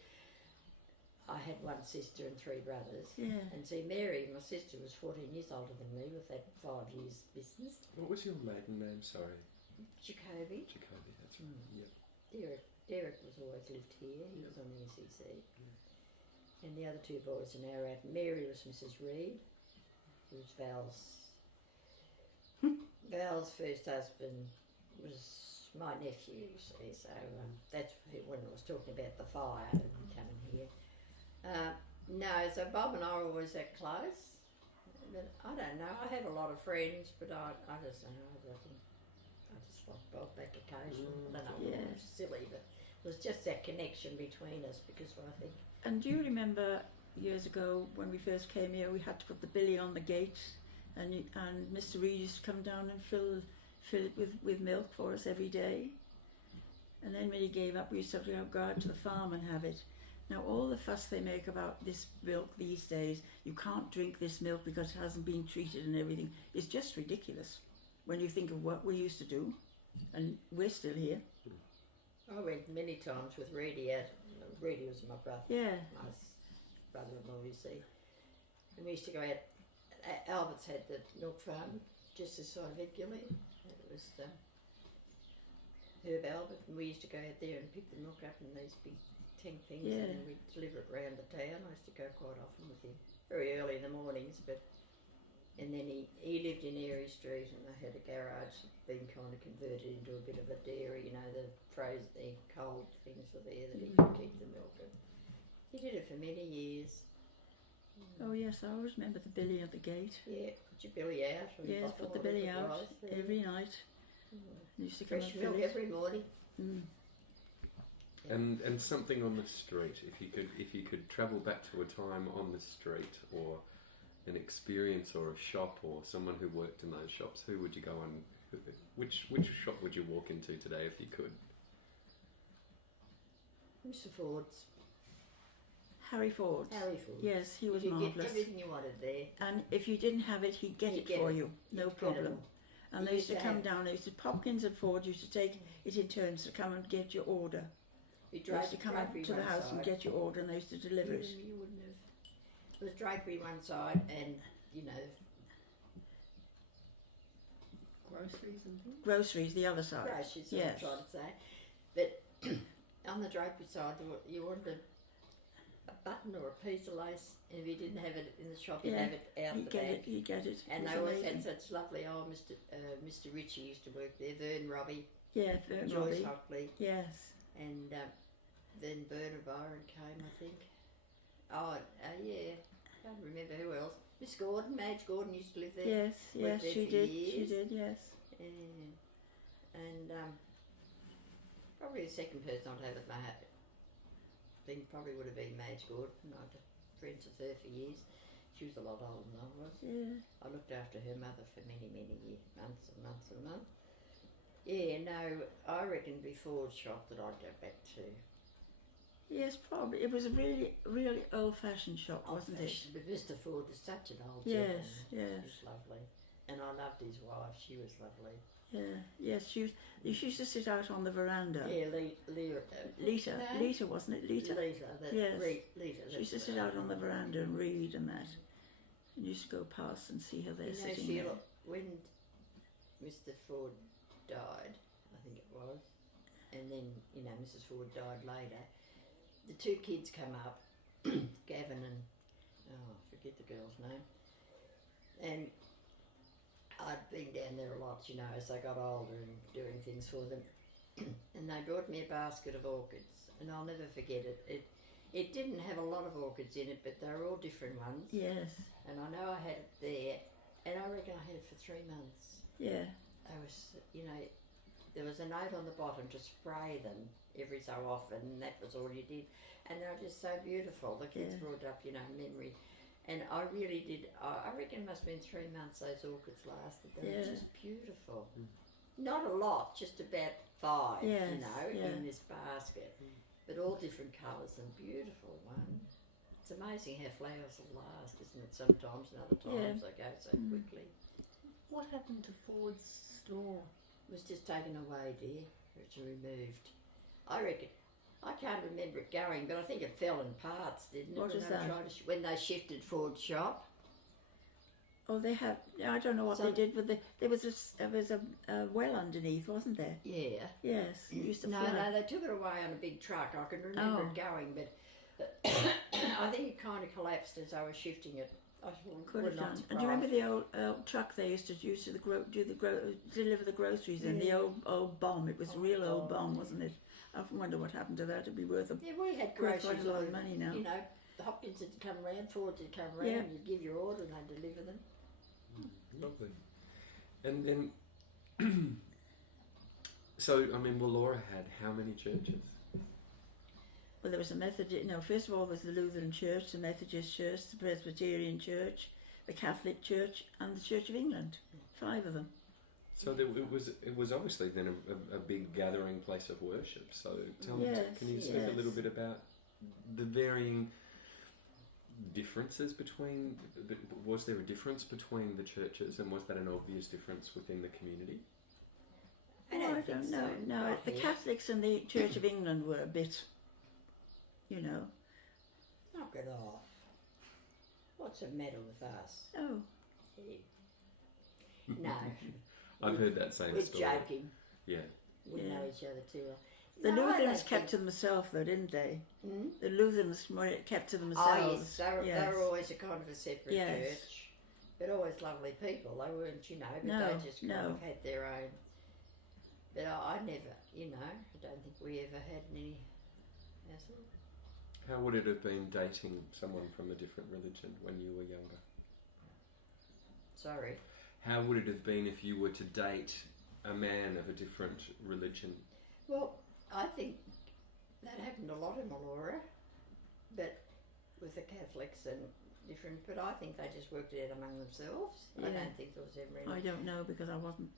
I had 1 sister and 3 brothers. Yeah. And see, Mary, my sister, was 14 years older than me with that 5 years business. What was your maiden name? Sorry. Jacoby. Jacoby, that's right. Yep. Derek was always lived here. He was on the SEC. And the other 2 boys are now out. Mary was Mrs. Reed, who was Val's first husband was my nephew, you see. So that's when I was talking about the fire and coming here. No, so Bob and I are always that close. But I don't know. I have a lot of friends, but I just don't know. I just like Bob back occasionally. I don't know. Yeah. It was silly, but it was just that connection between us because I think. And do you remember years ago when we first came here, we had to put the billy on the gate, and Mr. Reed used to come down and fill it with milk for us every day. And then when he gave up, we used to have to go out to the farm and have it. Now all the fuss they make about this milk these days, you can't drink this milk because it hasn't been treated and everything, is just ridiculous when you think of what we used to do, and we're still here. I went many times with Reedy out. Reedy was my brother. Yeah. My brother-in-law, you see. And we used to go out. Albert's had the milk farm just this side of Edgilly. It was Herb Albert, and we used to go out there and pick the milk up in these big tank things, Yeah. and then we'd deliver it round the town. I used to go quite often with him, very early in the mornings, but. And then he lived in Airy Street, and they had a garage being kind of converted into a bit of a dairy, you know, the cold things were there that he could keep the milk in. He did it for many years. Oh yes, I always remember the billy at the gate. Yeah, put your billy out. Or your Yes, bottle, put the whatever billy it out was, yeah. every night. Used to come Fresh and milk fill it. every morning. Mm. And something on the street. If you could travel back to a time on the street, or an experience, or a shop, or someone who worked in those shops, who would you go and which shop would you walk into today if you could? Mr Ford's. Harry Ford. Harry Ford. Yes, he was You could get marvellous. everything you wanted there. And if you didn't have it, he'd get He'd it get for it. you, no Incredible. problem. And they He used to used to come have- down. They used to Hopkins and Ford used to take it in turns to come and get your order. You They used to come up drapery to the one house and side. get your order, and they used to deliver it. You wouldn't have. It was drapery one side, and you know, Groceries and things. Groceries the other side. groceries. Yes. What I'm trying to say, but on the drapery side, you wanted a button or a piece of lace, and if you didn't have it in the shop, you'd Yeah. have it out You the get back. it. You get it. And It they was always amazing. had such lovely. Oh, Mr. Ritchie used to work there. Vern Robbie, Yeah, Fern Joyce Robbie. Hockley, Yes. and then Bernard Byron came, I think. Oh, yeah. I don't remember who else. Miss Gordon, Madge Gordon used to live there. Yes. Yes, there she for did. She years. did. Yes. Yeah. And probably the second person I'd have at my thing probably would have been Madge Gordon. I'd been friends with her for years. She was a lot older than I was. Yeah. I looked after her mother for many, many years, months and months and months. Yeah, no, I reckon before the shop that I'd go back to. Yes, probably. It was a really, really old-fashioned shop, wasn't it? But Mr. Ford was such an old Yes. gentleman. He Yes. was lovely. And I loved his wife. She was lovely. Yeah. Yes. She used to sit out on the veranda. Yeah, Lita. no? Lita, wasn't it? Lita. Yes. Lita. She used to sit out on the veranda and read and that. And used to go past and see her there You know, sitting Sheila, there. when Mr. Ford died, I think it was, and then, you know, Mrs. Ford died later, the two kids come up, Gavin and, oh, I forget the girl's name, and I'd been down there a lot, you know, as I got older and doing things for them, and they brought me a basket of orchids, and I'll never forget it. It didn't have a lot of orchids in it, but they were all different ones. Yes. And I know I had it there, and I reckon I had it for 3 months. Yeah. I was, you know, there was a note on the bottom to spray them every so often, and that was all you did. And they were just so beautiful. The kids Yeah. brought up, you know, memory. And I really did, I reckon it must have been 3 months those orchids lasted. They were Yeah. just beautiful. Not a lot, just about 5, you Yes, know, yeah. in this basket. But all different colours and beautiful one. It's amazing how flowers will last, isn't it? Sometimes, and other times they go so quickly. What happened to Ford's store? It was just taken away, dear. It was removed. I reckon. I can't remember it going, but I think it fell in parts, didn't it? What when is they were that? trying to when they shifted Ford's shop. Oh, they have. I don't know what So- they did with the. There was a well underneath, wasn't there? Yeah. Yes. It used to No, flood. no, they took it away on a big truck. I can remember Oh. it going, but I think it kind of collapsed as I was shifting it. I Could would have not done. surprise. And do you remember the old truck they used to use to deliver the groceries in? The Yeah. old bomb. It was a Old real old bomb. bomb, wasn't it? I often wonder what happened to that. It'd be worth a. Yeah, we had Worth groceries quite a lot of on, money now. You know, the Hopkins would come round, Ford would come round, Yeah. you'd give your order and they'd deliver them. Lovely. And then, so I mean, Wallora had how many churches? Well, there was a Methodist. No, first of all, there was the Lutheran Church, the Methodist Church, the Presbyterian Church, the Catholic Church, and the Church of England. 5 of them. So it was obviously then a big gathering place of worship. So Yes, can you speak a yes. little bit about the varying differences between? Was there a difference between the churches, and was that an obvious difference within the community? I don't I think don't so. know. No, Not the here. Catholics and the Church of England were a bit, you know. Knock it off. What's the matter with us? Oh, Yeah. No, I've heard that same we're story. joking. Yeah. We Yeah. know each other too well. the No, I Lutherans don't kept to think- themselves, though, didn't they? Hmm? The Lutherans were kept to Oh themselves. yes, they were always a kind of a separate Yes. church, but always lovely people. They weren't, you know, but No, they just kind no. of had their own. But I never, you know, I don't think we ever had any hassle. How would it have been dating someone from a different religion when you were younger? Sorry. How would it have been if you were to date a man of a different religion? Well, I think that happened a lot in Melora, but with the Catholics and different. But I think they just worked it out among themselves. I Yeah. don't think there was ever any. I don't know because I wasn't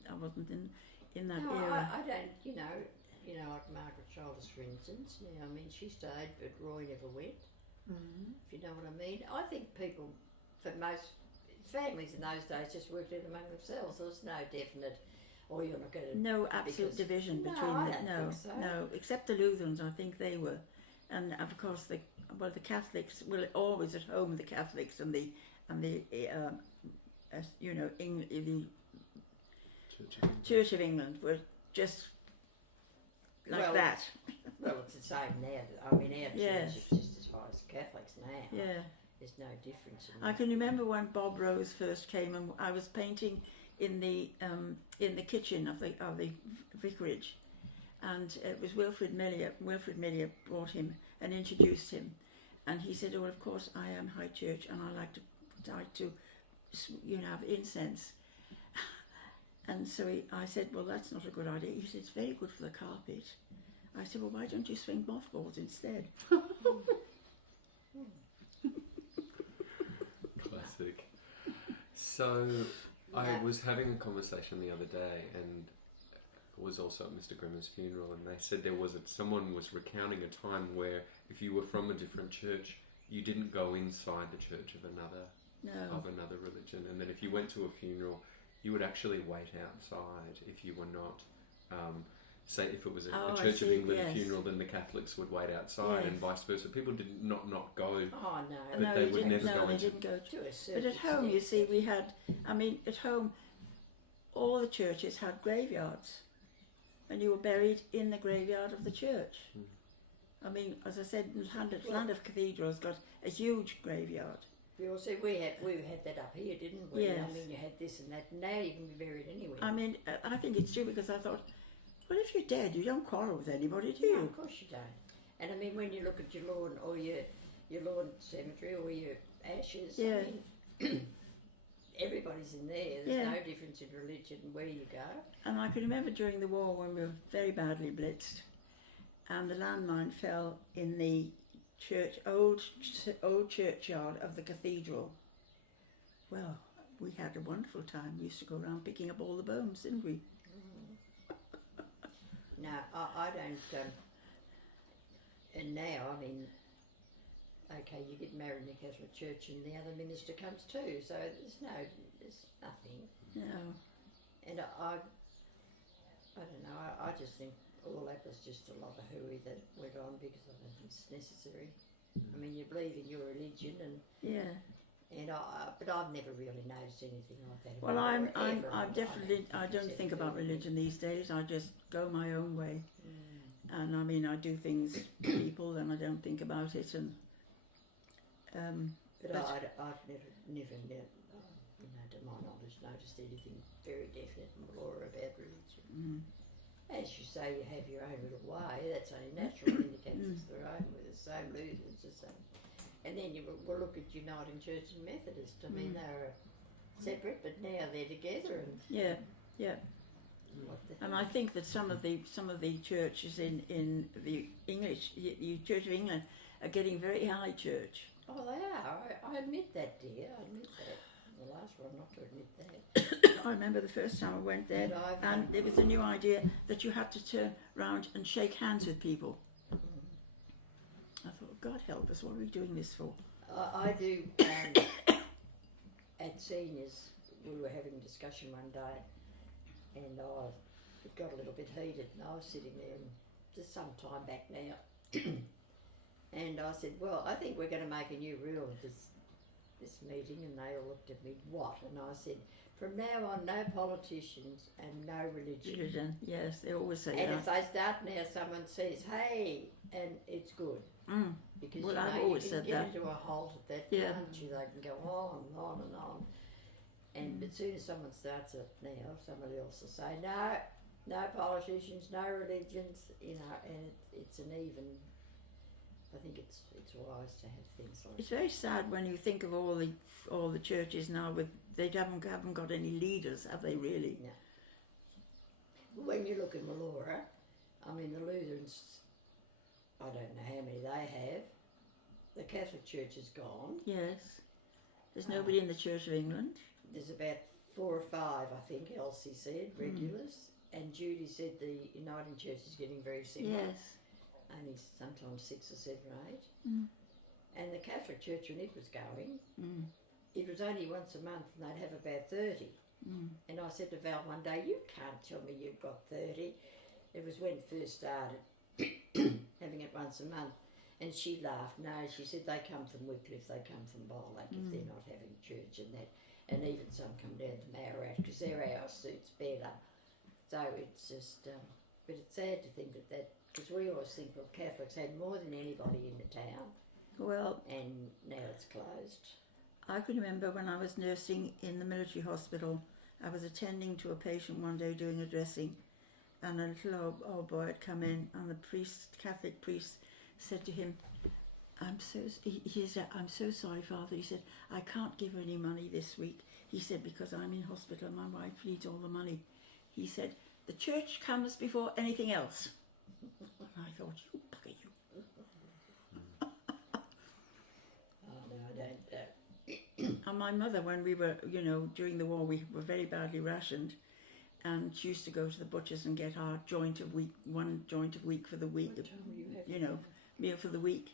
in that No, era. I don't. You know, like Margaret Childers, for instance. Now, I mean, she stayed, but Roy never went. Mm. If you know what I mean. I think people, for most families in those days, just worked it among themselves. There was no definite. Or you're not going to. No absolute because- division No, between I them. don't No, think so. no, except the Lutherans. I think they were, and of course the Catholics. Well, always at home the Catholics and the the Church of England were just like Well, that. Well, it's the same now. I mean, our Yes. church is just as high as Catholics now. Yeah. There's no difference. In I that. can remember when Bob Rose first came, and I was painting in the kitchen of the vicarage, and it was Wilfred Millier. Wilfred Millier brought him and introduced him, and he said, "Oh, of course, I am High Church, and I like to have incense." And so I said, "Well, that's not a good idea." He said, "It's very good for the carpet." I said, "Well, why don't you swing mothballs instead?" Classic. So I Yeah. was having a conversation the other day, and was also at Mr. Grimmer's funeral, and they said someone was recounting a time where if you were from a different church, you didn't go inside the church of another religion, and that if you went to a funeral, you would actually wait outside if you were not. Say if it was a Oh, I Church of see, England yes. funeral, then the Catholics would wait outside, and Yes. vice versa. People did not go. Oh no. But no, they he would didn't. never No, go they into- didn't go. To a certain But at home, you extent, see, we had. I mean, at home, all the churches had graveyards, and you were buried in the graveyard of the church. I mean, as I said, Llandaff Cathedral has got a huge graveyard. We also we had that up here, didn't we? Yes. I mean, you had this and that. Now you can be buried anywhere. I mean, I think it's true because I thought, well, if you're dead, you don't quarrel with anybody, do No, you? of course you don't. And I mean, when you look at your lawn or your lawn cemetery or your ashes, Yeah. I mean, everybody's in there. There's Yeah. no difference in religion where you go. And I can remember during the war when we were very badly blitzed, and the landmine fell in the old churchyard of the cathedral. Well, we had a wonderful time. We used to go around picking up all the bones, didn't we? No, I don't. And now, I mean, okay, you get married in the Catholic Church and the other minister comes too, so there's nothing. No. And I don't know, I just think all that was just a lot of hooey that went on because I don't think it's necessary. I mean, you believe in your religion Yeah. but I've never really noticed anything like that. Well, about it I'm ever. definitely. I it's don't think about anything. religion these days. I just go my own way, Mm. and I mean, I do things for people, and I don't think about it. And But But- I've never, to my knowledge, noticed anything very definite in law about religion. As you say, you have your own little way. That's only natural. In the Catholics, their own with the same Lutherans, the same. And then you will look at Uniting Church and Methodist. I mean, they were separate, but now they're together. And yeah. what the And I think that some of the churches in the English, the Church of England, are getting very high church. Oh, they are. I admit that, dear. I admit that. The last one not to admit that. I remember the first time I went there, But I've- and there was a new idea that you had to turn round and shake hands with people. I thought, God help us, what are we doing this for? I do. At seniors, we were having a discussion one day, and it got a little bit heated, and I was sitting there, and just some time back now, and I said, "Well, I think we're going to make a new rule at this meeting," and they all looked at me, "What?" And I said, "From now on, no politicians and no religion." Religion, yes, they always say And that. if they start now, someone says, "Hey," and it's good. Because Well, you know, I've always you said can get that. into a halt at that, Yeah. can't you? They can go on and on and on. And but as soon as someone starts it now, somebody else will say, no politicians, no religions, and it's an even. I think it's wise to have things like It's very sad when you think of all the churches now they haven't got any leaders, have they really? No. When you look in Melora, I mean the Lutherans, I don't know how many they have. The Catholic Church is gone. Yes. There's nobody in the Church of England. There's about 4 or 5, I think, Elsie said, regulars. And Judy said the Uniting Church is getting very similar. Yes. Only sometimes 6 or 7 or 8. Mm. And the Catholic Church, when it was going, Mm. it was only once a month and they'd have about 30. Mm. And I said to Val one day, you can't tell me you've got 30. It was when it first started, having it once a month. And she laughed. No, she said they come from Wycliffe, they come from Bollock if they're not having church and that. And even some come down to Mowrat because their house suits better. So it's just, but it's sad to think that because we always think, well, Catholics had more than anybody in the town. Well, And now it's closed. I can remember when I was nursing in the military hospital, I was attending to a patient one day doing a dressing, and a little old boy had come in, and the Catholic priest, said to him, he said, I'm so sorry, Father. He said, I can't give any money this week. He said, because I'm in hospital and my wife needs all the money. He said, the church comes before anything else. And I thought, you bugger you. Oh, no, I don't. And my mother, when we were, during the war, we were very badly rationed. And she used to go to the butcher's and get our one joint a week for the week, meal for the week.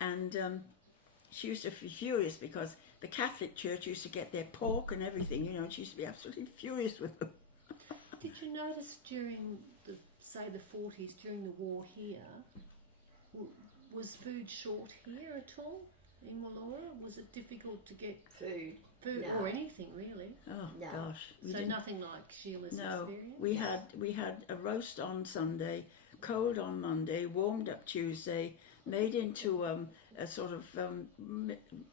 And she used to be furious because the Catholic Church used to get their pork and everything, and she used to be absolutely furious with them. Did you notice during the 40s, during the war here, was food short here at all in Wallora? Was it difficult to get Food. food No. or anything really? Oh No. gosh, So nothing like Sheila's No, experience? we had a roast on Sunday, cold on Monday, warmed up Tuesday, made into a sort of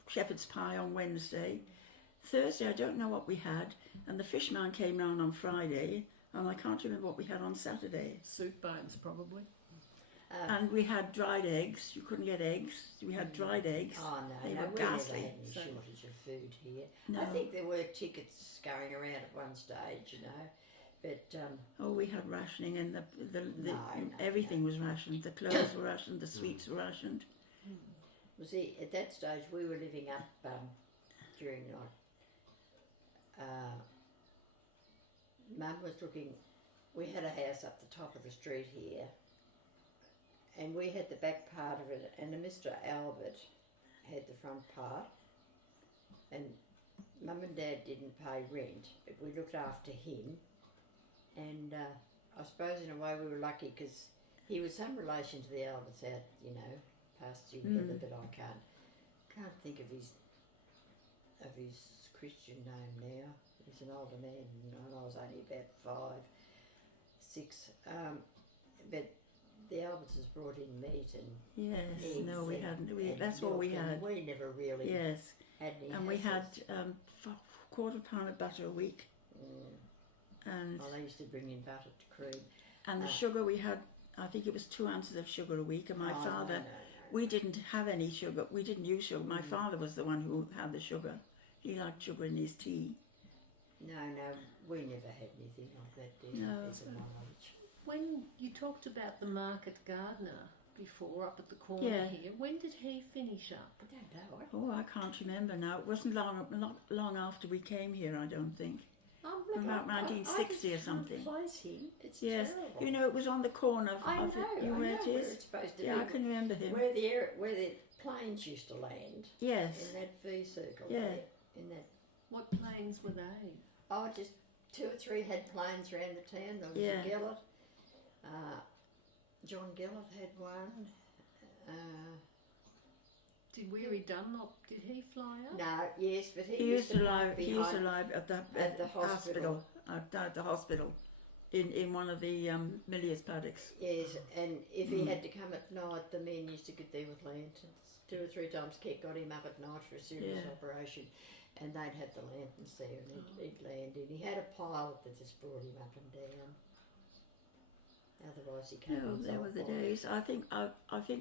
shepherd's pie on Wednesday. Thursday, I don't know what we had, and the fish man came round on Friday, and I can't remember what we had on Saturday. Soup bones probably. And we had dried eggs. You couldn't get eggs. We had dried eggs. Oh no, They no, were we never ghastly. had any shortage of food here. No. I think there were tickets going around at one stage, but Oh, we had rationing, and No, everything was rationed. The clothes were rationed. The sweets were rationed. see, at that stage we were living up during night. Mum was looking. We had a house up the top of the street here, and we had the back part of it, and Mr. Albert had the front part, and Mum and Dad didn't pay rent, but we looked after him, and I suppose in a way we were lucky because he was some relation to the Alberts out, past Jim but I can't think of his Christian name now. He's an older man, and I was only about 5, 6, but the Alberts has brought in meat and Yes, eggs no, we and- hadn't. and That's what we milk, and had. we never really Yes, had any and we had hassles. quarter pound of butter a week, and Oh, they used to bring in butter to cream. the sugar we had. I think it was 2 ounces of sugar a week. And my Oh, father, no. we didn't have any sugar. We didn't use sugar. My father was the one who had the sugar. He liked sugar in his tea. No, we never had anything like that, did we? No. As a knowledge. When you talked about the market gardener before up at the corner Yeah. here, when did he finish up? I don't know. Oh, I can't remember now. It wasn't long after we came here, I don't think. About 1960 or something. Place him. It's Yes, terrible. it was on the corner of, I know. it. You I where know it where is? it's supposed to Yeah, be. I can remember him. Where the planes used to land Yes, in that V circle. Yeah. There, in that. What planes were they? Oh, just 2 or 3 had planes around the town. There was Yeah. a Gellert. John Gellert had one. Did Weary Dunlop, did he fly up? No, yes, but he he used to park live. He used to behind- live at the hospital. At the hospital, in one of the Milliers paddocks. Yes, and if he had to come at night, the men used to get there with lanterns. 2 or 3 times Kit got him up at night for a serious Yeah. operation, and they'd have the lanterns there, and he'd land in. He had a pilot that just brought him up and down. Otherwise, he can't. No, there were the days. I think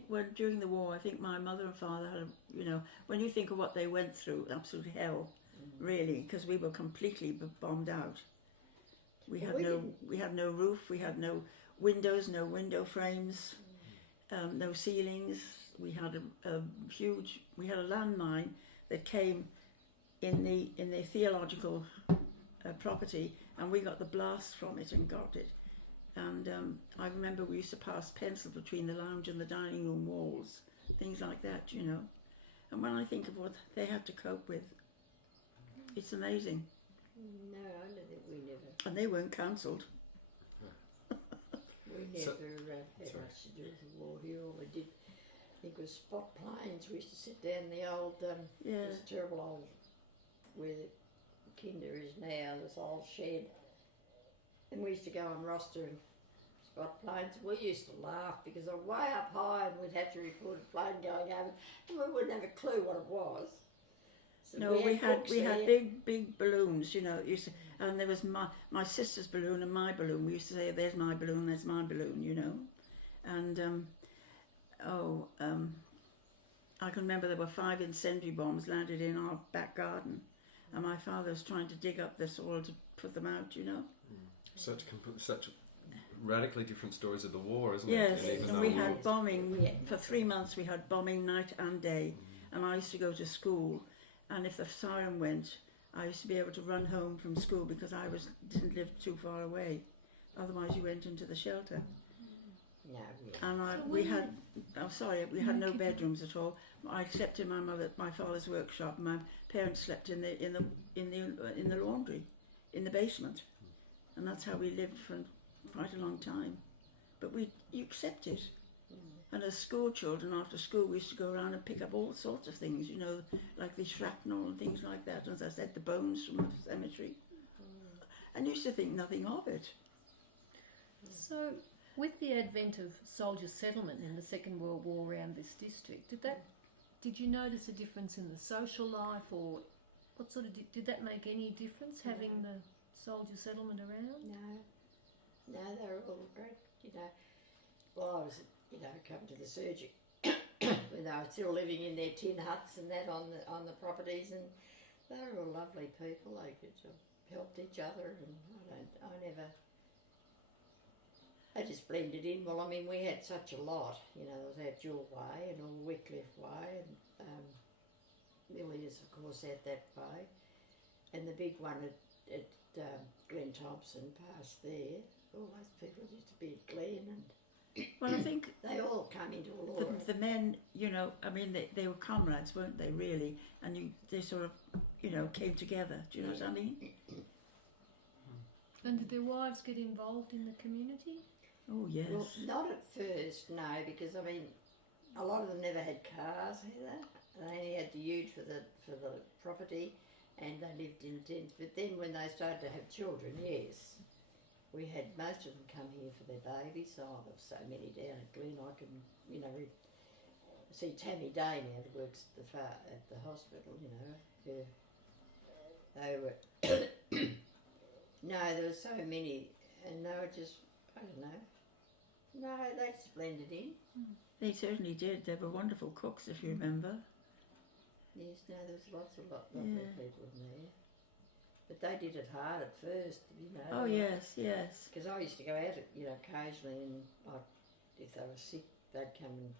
when during the war, I think my mother and father had, when you think of what they went through, absolute hell, really, because we were completely bombed out. We had no roof, we had no windows, no window frames, no ceilings. We had a huge, we had a landmine that came in the theological property, and we got the blast from it and got it. And I remember we used to pass pencil between the lounge and the dining room walls, things like that, you know. And when I think of what they had to cope with, it's amazing. No, I don't think we never. And they weren't cancelled. We never had much to do with the war here. All we did, I think, was spot planes. We used to sit down in the old, this terrible old, where the kinder is now, this old shed. And we used to go on roster and spot planes. We used to laugh because they were way up high and we'd have to report a plane going over and we wouldn't have a clue what it was. So no, we had big balloons, you know. And there was my sister's balloon and my balloon. We used to say, "There's my balloon, there's my balloon," you know. And I can remember there were 5 incendiary bombs landed in our back garden, and my father was trying to dig up the soil to put them out, you know. Such radically different stories of the war, isn't yes, it? and we had bombing for 3 months. We had bombing night and day, and I used to go to school. And if the siren went, I used to be able to run home from school because I didn't live too far away. Otherwise, you went into the shelter. No, And we had no bedrooms at all. I slept in my father's workshop. My parents slept in the laundry, in the basement, and that's how we lived for quite a long time. But you accept it. And as school children, after school, we used to go around and pick up all sorts of things, you know, like the shrapnel and things like that. And as I said, the bones from the cemetery. And used to think nothing of it. So, with the advent of soldier settlement in the Second World War around this district, did you notice a difference in the social life, or what sort of did that make any difference, having the soldier settlement around? No, they were all great, you know. Well, I was, you know, come to the surgery when they were still living in their tin huts and that on the properties, and they were all lovely people. They could helped each other, and they just blended in. Well, I mean, we had such a lot, you know. There was our Jewel Way and all Wycliffe Way, and Millier's, of course, out that way, and the big one at Glen Thompson past there. All those people used to be at Glen, and well, I think they all come into Aurora. The men, you know, I mean, they were comrades, weren't they, really? And they sort of, you know, came together. Do you know what I mean? And did their wives get involved in the community? Oh, yes. Well, not at first, no, because, I mean, a lot of them never had cars either. They only had the ute for the property, and they lived in tents. But then when they started to have children, yes. We had most of them come here for their babies. Oh, there were so many down at Glen. I can, you know, see Tammy Day now that works at the hospital, you know. They were, no, there were so many, and they were just, I don't know. No, they just blended in. They certainly did. They were wonderful cooks, if you remember. Yes, no, there was lots of lovely people in there. But they did it hard at first, you know. Oh, yes, yes. Because I used to go out, you know, occasionally, and like, if they were sick, they'd come and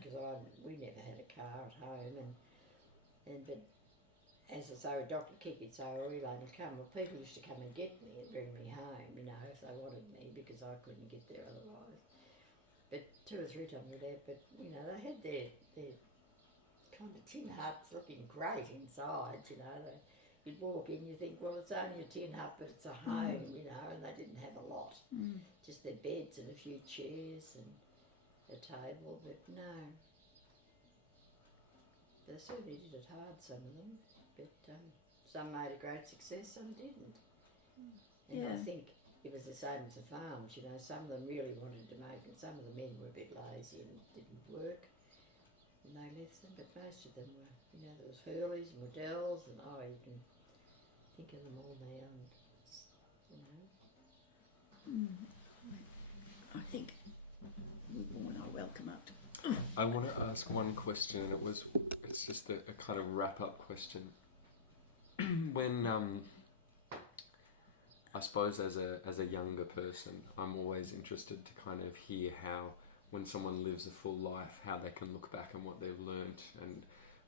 because we never had a car at home, and but as I say, Dr. Kickett's say, oh, Elaine will come. Well, people used to come and get me and bring me home, you know, if they wanted me, because I couldn't get there otherwise. But 2 or 3 times a day, but you know, they had their kind of tin huts looking great inside, you know. You'd walk in, you think, well, it's only a tin hut, but it's a home, you know, and they didn't have a lot. Just their beds and a few chairs and a table, but no. They certainly did it hard, some of them, but some made a great success, some didn't. And I think it was the same as the farms, you know, some of them really wanted to make it, some of the men were a bit lazy and didn't work. And they left them, but most of them were, you know, there was Hurleys and Waddells, and you can think of them all now, and, you know. I think we all are welcome out. I want to ask one question, and it's just a kind of wrap-up question. When, I suppose as a younger person, I'm always interested to kind of hear how when someone lives a full life, how they can look back on what they've learnt and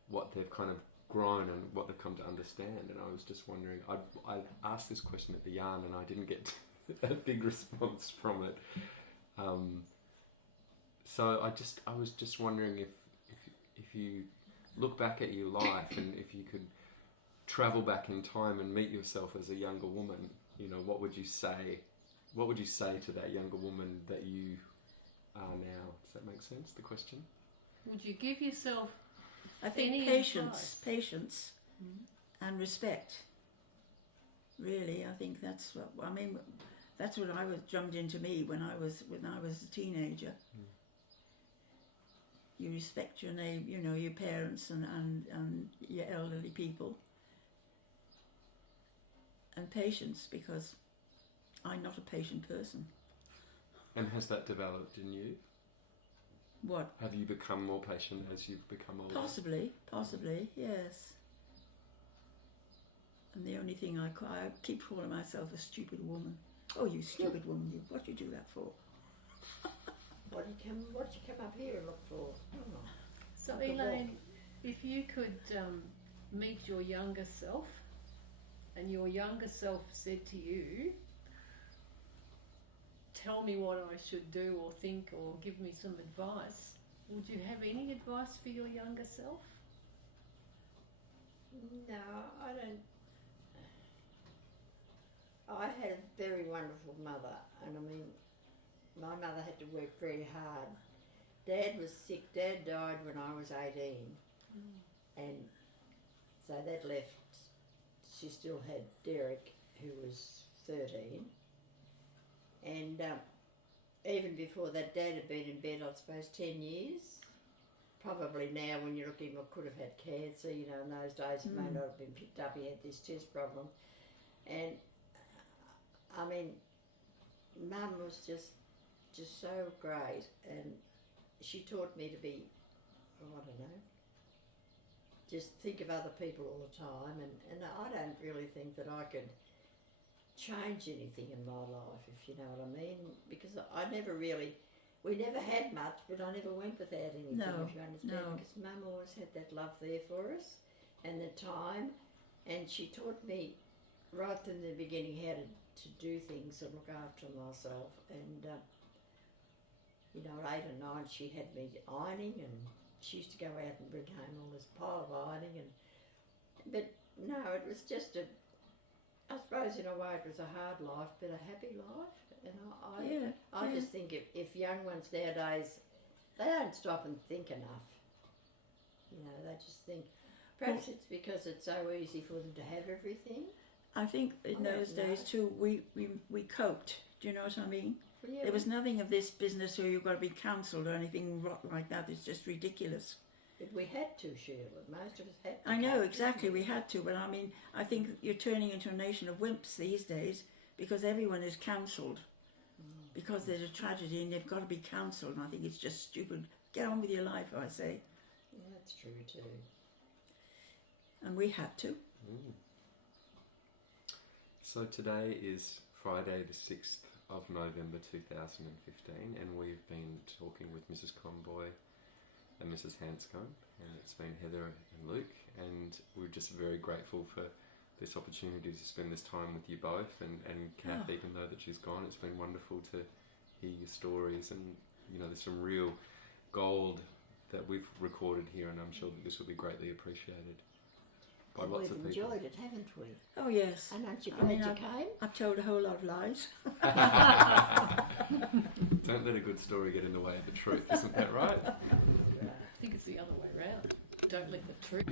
what they've kind of grown and what they've come to understand. And I was just wondering, I asked this question at the Yarn and I didn't get a big response from it. So I was just wondering if you look back at your life and if you could travel back in time and meet yourself as a younger woman, you know, what would you say? What would you say to that younger woman that you are now? Does that make sense, the question? Would you give yourself I think any patience, advice? patience, and respect. Really, I think that's what I mean. That's what I was drummed into me when I was a teenager. You respect your name, you know, your parents and your elderly people, and patience, because I'm not a patient person. And has that developed in you? What? Have you become more patient as you've become older? Possibly, yes. And the only thing I keep calling myself a stupid woman. Oh, you stupid woman! You, what do you do that for? What did you come up here and look for? Oh. So Like a Elaine, if you could meet your younger self, and your younger self said to you, tell me what I should do or think or give me some advice, would you have any advice for your younger self? No, I don't. I had a very wonderful mother, and I mean, my mother had to work very hard. Dad was sick. Dad died when I was 18, and so that left. She still had Derek, who was 13, and even before that, Dad had been in bed, I suppose, 10 years. Probably now, when you look at him, I could have had cancer. You know, in those days, it may not have been picked up. He had this chest problem, and I mean, Mum was just so great, and she taught me to be, I don't know, just think of other people all the time, and I don't really think that I could change anything in my life, if you know what I mean, because I never really, we never had much, but I never went without anything, if you understand, because Mum always had that love there for us, and the time, and she taught me right from the beginning how to do things and look after myself, and you know, at 8 or 9 she had me ironing, and she used to go out and bring home all this pile of ironing, but no, it was just I suppose in a way it was a hard life, but a happy life, and I just think if young ones nowadays, they don't stop and think enough, you know, they just think, perhaps it's because it's so easy for them to have everything. I think in those days too, we coped. Do you know what I mean? Well, yeah, there was nothing of this business where you've got to be counselled or anything like that. It's just ridiculous. But we had to, Sheila. Most of us had to. I know, exactly, we had to. But I mean, I think you're turning into a nation of wimps these days because everyone is counselled. Because there's a tragedy and they've got to be counselled. And I think it's just stupid. Get on with your life, I say. Yeah, that's true too. And we had to. So today is Friday the 6th of November 2015, and we've been talking with Mrs Conboy and Mrs Handscome, and it's been Heather and Luke, and we're just very grateful for this opportunity to spend this time with you both, and Kath, even though that she's gone, it's been wonderful to hear your stories, and you know, there's some real gold that we've recorded here, and I'm sure that this will be greatly appreciated by lots of people. We've enjoyed it, haven't we? Oh yes. And aren't you glad you came? I've told a whole lot of lies. Don't let a good story get in the way of the truth, isn't that right? I think it's the other way around. Don't let the truth.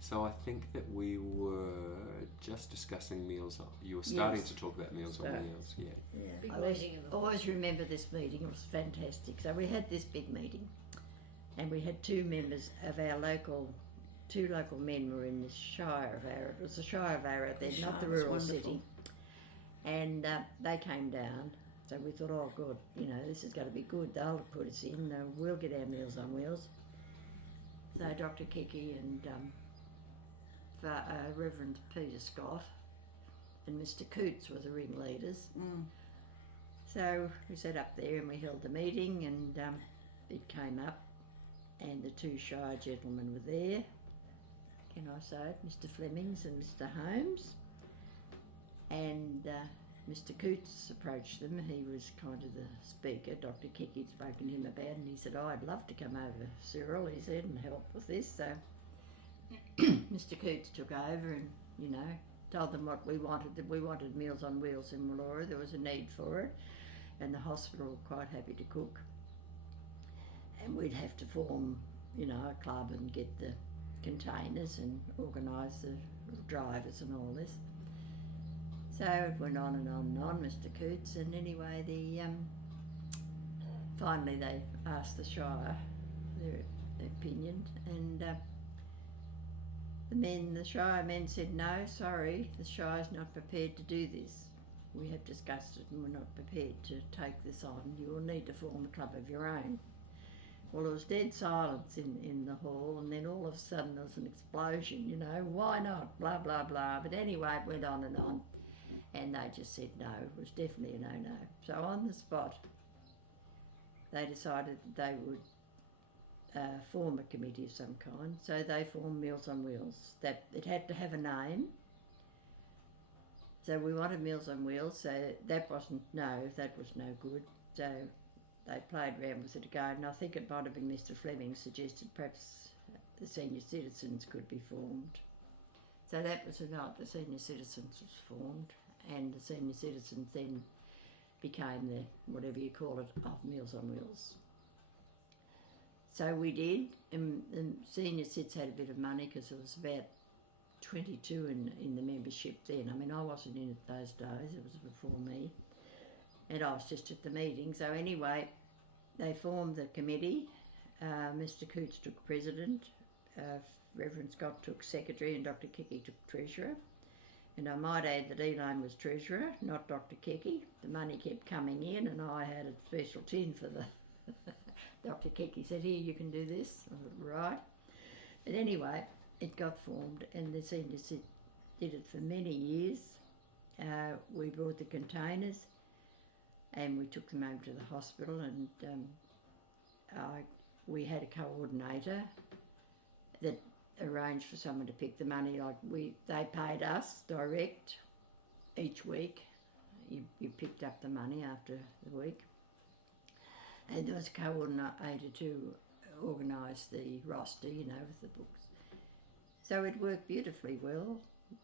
So I think that we were just discussing meals. You were starting to talk about meals on Wheels, yeah. Big I meeting in the always remember this meeting. It was fantastic. So we had this big meeting, and we had two members of our two local men were in the Shire of Arra. It was the Shire of Arra then, not the rural city. And they came down. So we thought, oh God, you know, this is going to be good. They'll put us in. We'll get our Meals on Wheels. So Dr. Kiki and Reverend Peter Scott and Mr. Coots were the ringleaders. So we sat up there and we held the meeting, and it came up, and the two shy gentlemen were there. Can I say it? Mr. Flemings and Mr. Holmes. And Mr. Coots approached them. He was kind of the speaker. Dr. Kiki had spoken to him about it, and he said, I'd love to come over, Cyril, he said, and help with this. So Mr. Coots took over and, you know, told them what we wanted. That we wanted Meals on Wheels in Wallora. There was a need for it, and the hospital were quite happy to cook. And we'd have to form, you know, a club and get the containers and organise the drivers and all this. So it went on and on and on, Mr. Coots, and anyway, finally they asked the Shire their opinion, and the Shire men said, no, sorry, the Shire's not prepared to do this. We have discussed it and we're not prepared to take this on. You will need to form a club of your own. Well, there was dead silence in the hall, and then all of a sudden there was an explosion, you know, why not, blah, blah, blah. But anyway, it went on, and they just said no, it was definitely a no-no. So on the spot, they decided that they would form a committee of some kind. So they formed Meals on Wheels. That it had to have a name. So we wanted Meals on Wheels, so that was no good. So they played around with it again, and I think it might have been Mr. Fleming suggested perhaps the senior citizens could be formed. So that was the night the senior citizens was formed, and the senior citizens then became the, whatever you call it, of Meals on Wheels. So we did, and the senior cits had a bit of money because there was about 22 in the membership then. I mean, I wasn't in it those days, it was before me. And I was just at the meeting. So anyway, they formed the committee. Mr. Coots took president, Reverend Scott took secretary, and Dr. Kiki took treasurer. And I might add that Elaine was treasurer, not Dr. Kiki. The money kept coming in, and I had a special tin for the... Dr. Kiki said, here, you can do this. I thought, right. But anyway, it got formed, and the senior did it for many years. We brought the containers, and we took them over to the hospital, and we had a coordinator that arranged for someone to pick the money. They paid us direct each week. You picked up the money after the week, and there was a coordinator to organise the roster, you know, with the books. So it worked beautifully well.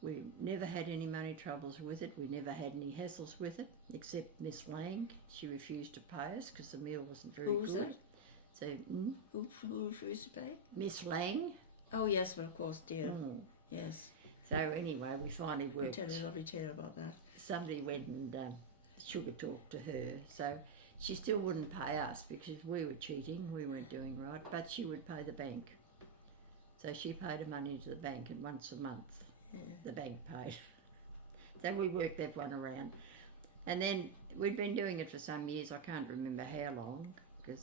We never had any money troubles with it. We never had any hassles with it, except Miss Lang. She refused to pay us because the meal wasn't very was good. that? So, Who refused to pay? Miss Lang. Oh yes, well of course, dear. Mm. Yes. So anyway, we finally I'll worked. tell you a lovely tale about that. Somebody went and sugar talked to her. So she still wouldn't pay us because we were cheating. We weren't doing right, but she would pay the bank. So she paid her money to the bank, and once a month the bank paid. So we worked that one around. And then we'd been doing it for some years, I can't remember how long, because,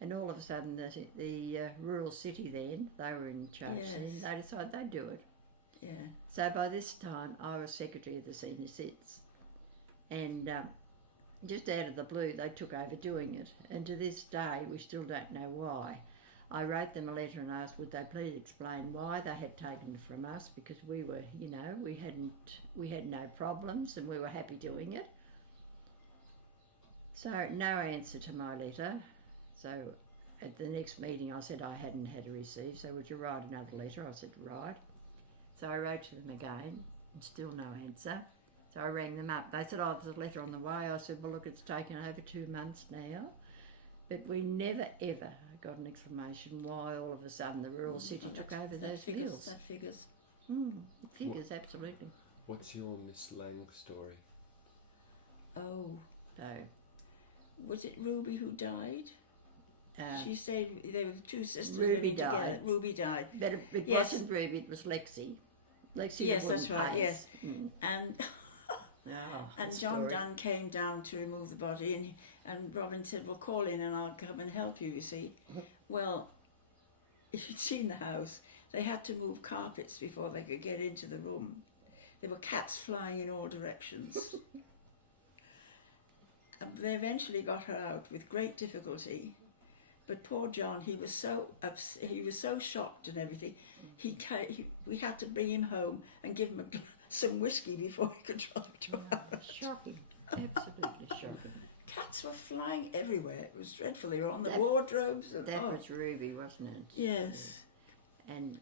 and all of a sudden the rural city then, they were in charge, Yes. and they decided they'd do it. Yeah. So by this time I was secretary of the senior cits, and just out of the blue they took over doing it, and to this day we still don't know why. I wrote them a letter and asked would they please explain why they had taken it from us, because we were, you know, we had no problems and we were happy doing it. So no answer to my letter. So at the next meeting I said I hadn't had a receive, so would you write another letter? I said right. So I wrote to them again and still no answer. So I rang them up. They said, oh, there's a letter on the way. I said, well look, it's taken over 2 months now. But we never ever got an explanation why all of a sudden the rural city took over those bills. That figures. It figures, absolutely. What's your Miss Lang story? Oh, So, was it Ruby who died? She said there were two sisters. Ruby living together. died. Ruby died. but it Yes. wasn't Ruby, it was Lexi. Lexi Yes, wouldn't that's right, pay yes. us. Mm. And Oh, and that John story. Dunn came down to remove the body, and Robin said, well, call in and I'll come and help you see. Well, if you'd seen the house, they had to move carpets before they could get into the room. There were cats flying in all directions. They eventually got her out with great difficulty. But poor John, he was so shocked and everything. We had to bring him home and give him some whiskey before he could drive to her. Shocking, absolutely shocking. Cats were flying everywhere. It was dreadful. They were on the wardrobes. And, That was Ruby, wasn't it? Yes. And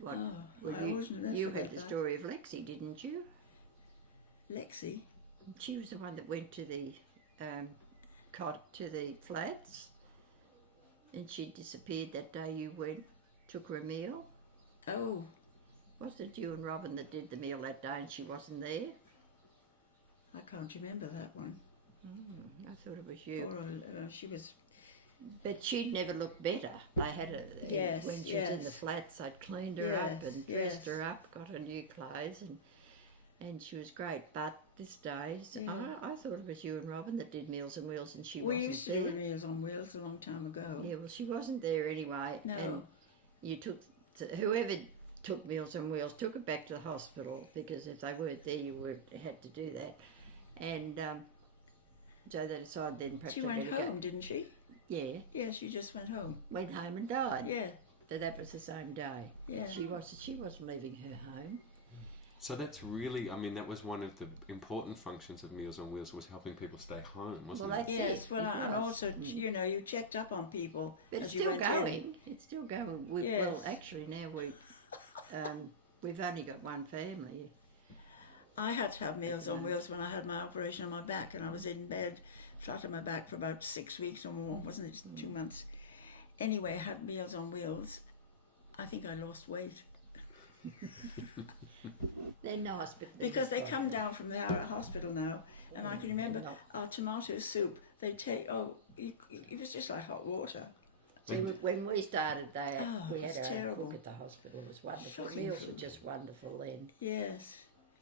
what? Oh, well, I wasn't there you for heard the that. story of Lexi, didn't you? Lexi. She was the one that went to the to the flats, and she disappeared that day. You went, took her a meal. Oh, Was it you and Robin that did the meal that day, and she wasn't there? I can't remember that one. I thought it was you. Or, she was. But she'd never looked better. They had her Yes, when she was in yes. the flats. I'd cleaned her up Yes, and dressed yes. her up, got her new clothes, and she was great. But this day, Yeah. I thought it was you and Robin that did Meals on Wheels, and she We wasn't used to there. do Meals on Wheels a long time ago. Yeah, well, she wasn't there anyway. No. And you whoever took Meals on Wheels took her back to the hospital, because if they weren't there, you had to do that. And so they decided then perhaps She they went better home, go. didn't she? Yeah, Yeah, she just went home. went home and died. Yeah, So that was the same day. Yeah. She wasn't leaving her home. So that's really, I mean, that was one of the important functions of Meals on Wheels, was helping people stay home, wasn't Well, it? that's yes. it. Well, It and was. also, you know, you checked up on people. But it's as you still went in. going. It's still going. Yes. Well, actually now we've only got one family. I had to have Meals on Wheels when I had my operation on my back, and I was in bed, flat on my back for about 6 weeks or more, wasn't it? 2 months. Anyway, I had Meals on Wheels. I think I lost weight. They're nice, but they're Because not they like come that. down from our hospital now, and I can remember They're not. our tomato soup. They take, it was just like hot water. See, when we started there, Oh, we had it's our own terrible. cook at the hospital. It was wonderful. Shocking Meals food. were just wonderful then. Yes.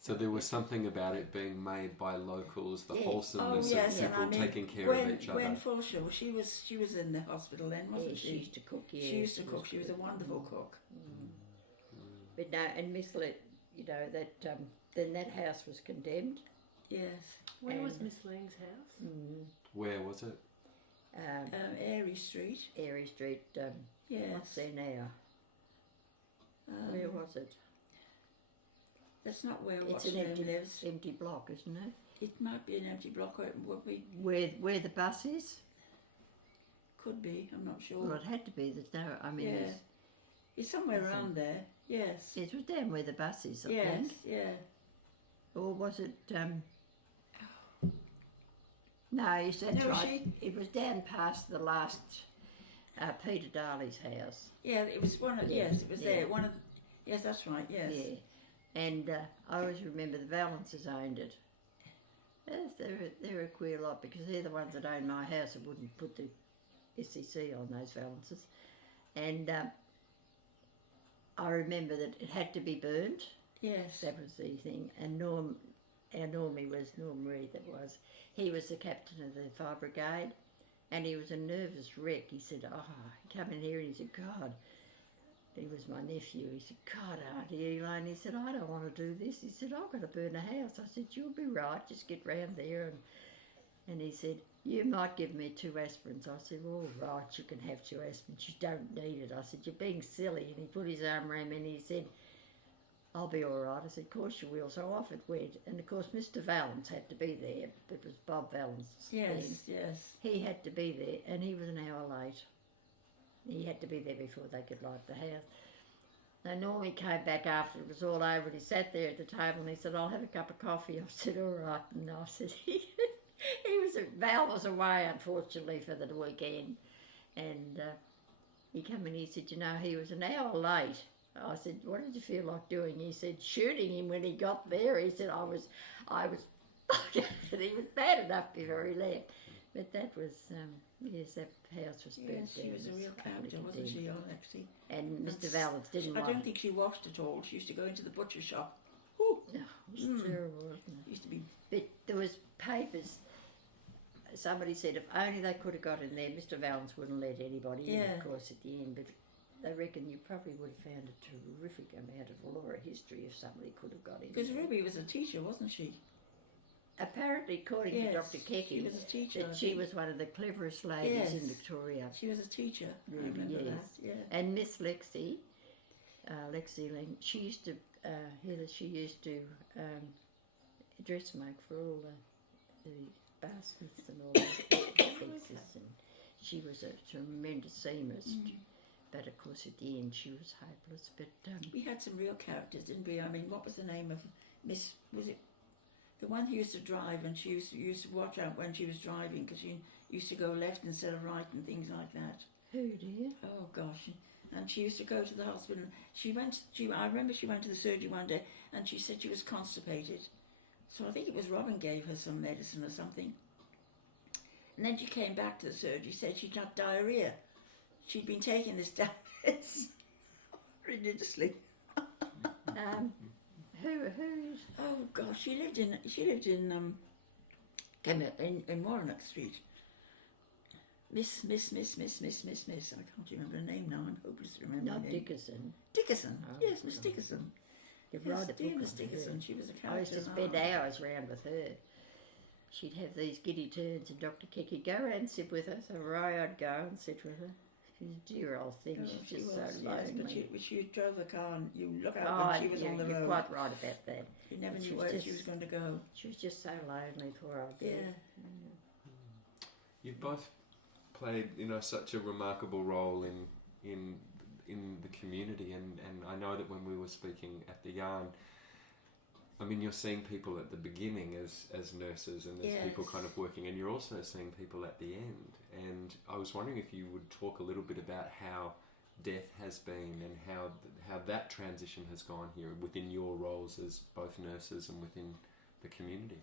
So there was something about it being made by locals, the Yeah. wholesomeness Oh, yes, of and people I mean, taking care of each other. Gwen Fulshall, she was in the hospital then, wasn't Yeah, she? she used to cook. Yeah, She used to cook. She was a wonderful cook. But no, and Miss Let, you know that then that house was condemned. Yes. Where was And- Miss Lang's house? Where was it? Airy Street. Airy Street. What's Yes. there now? Where was it? That's not where It's what's an her name empty, lives. empty block, isn't it? It might be an empty block, or it would be, Where the bus is? could be. I'm not sure. Well, it had to be. There's no. I mean, Yeah. It's somewhere around there. Yes. it was down where the bus is. I Yes. think. Yeah. Or was it? No, yes, that's No, right. It was down past the last Peter Darley's house. Yeah. It was one of. Yeah, Yes, it was yeah. there. One of. Yes, that's right. Yes. Yeah, and I always remember the Valances owned it. Yes, they're a queer lot, because they're the ones that own my house and wouldn't put the SEC on those Valances. And I remember that it had to be burnt. Yes. That was the thing. And Norm Reed, he was the captain of the fire brigade, and he was a nervous wreck. He said, he came in here and he said, God, he was my nephew. He said, God, Auntie Elaine, he said, I don't want to do this. He said, I've got to burn a house. I said, you'll be right, just get round there. And he said, you might give me 2 aspirins. I said, well, all right, you can have 2 aspirins. You don't need it. I said, you're being silly. And he put his arm around me and he said, I'll be all right. I said, of course you will. So off it went. And of course, Mr. Valance had to be there. It was Bob Valance. Yes. Yes. He had to be there, and he was an hour late. He had to be there before they could light the house. Now, Normie came back after it was all over, and he sat there at the table, and he said, I'll have a cup of coffee. I said, all right. And I said, Val was away, unfortunately, for the weekend. And he came in, he said, you know, he was an hour late. I said, what did you feel like doing? He said, shooting him when he got there. He said, I was, and he was bad enough before he left. But that was, yes, that house was burnt Yes. She down. was a It real totally character, wasn't condemned. she, Alexi? And Mr. That's- Valance didn't I want don't think she washed at all. She used to go into the butcher shop. Ooh, No, it was terrible, wasn't it? used to be. But there was papers. Somebody said if only they could have got in there, Mr. Valance wouldn't let anybody in, Yeah. of course, at the end. But they reckon you probably would have found a terrific amount of law history if somebody could have got in Because there. Ruby was a teacher, wasn't she? apparently, according to Yes, Dr. Kecky, she was a teacher. I that she think. was one of the cleverest ladies in Yes. Victoria. She was a teacher. I Really, remember yes. that. Yeah. And Miss Lexi, Elaine, she used to dress make for all the baskets and all those pieces, and she was a tremendous seamstress. But of course, at the end, she was hopeless. But We had some real characters, didn't we? I mean, what was the name of Miss? Was it the one who used to drive, and she used to watch out when she was driving because she used to go left instead of right and things like that. who, dear? Oh gosh! And she used to go to the hospital. I remember she went to the surgery one day, and she said she was constipated. So I think it was Robin gave her some medicine or something. And then she came back to the surgery, said she'd had diarrhea. She'd been taking this tablets religiously. Who is? Oh gosh, she lived in Warnock Street. Miss. I can't remember her name now. I'm hopeless to remember her Not name. Dickerson. Dickerson. Oh, Yes, Miss God. Dickerson. You've Yes, write a dear book Miss on Dickerson. her. She was a character. I used to in spend art. hours round with her. She'd have these giddy turns, and Dr. Kecky go round and sit with her. So away I'd go and sit with her. She's a dear old thing. Oh, She's she just was, so yes, lonely. but she drove the car, and you look out when she was yeah, on the you're road. quite right about that. You never She knew was where just- she was going to go. She was just so lonely, poor old girl. Yeah. You've both played, such a remarkable role in the community, and I know that when we were speaking at the Yarn, I mean, you're seeing people at the beginning as nurses, and there's people Yes. kind of working, and you're also seeing people at the end. And I was wondering if you would talk a little bit about how death has been and how that transition has gone here within your roles as both nurses and within the community.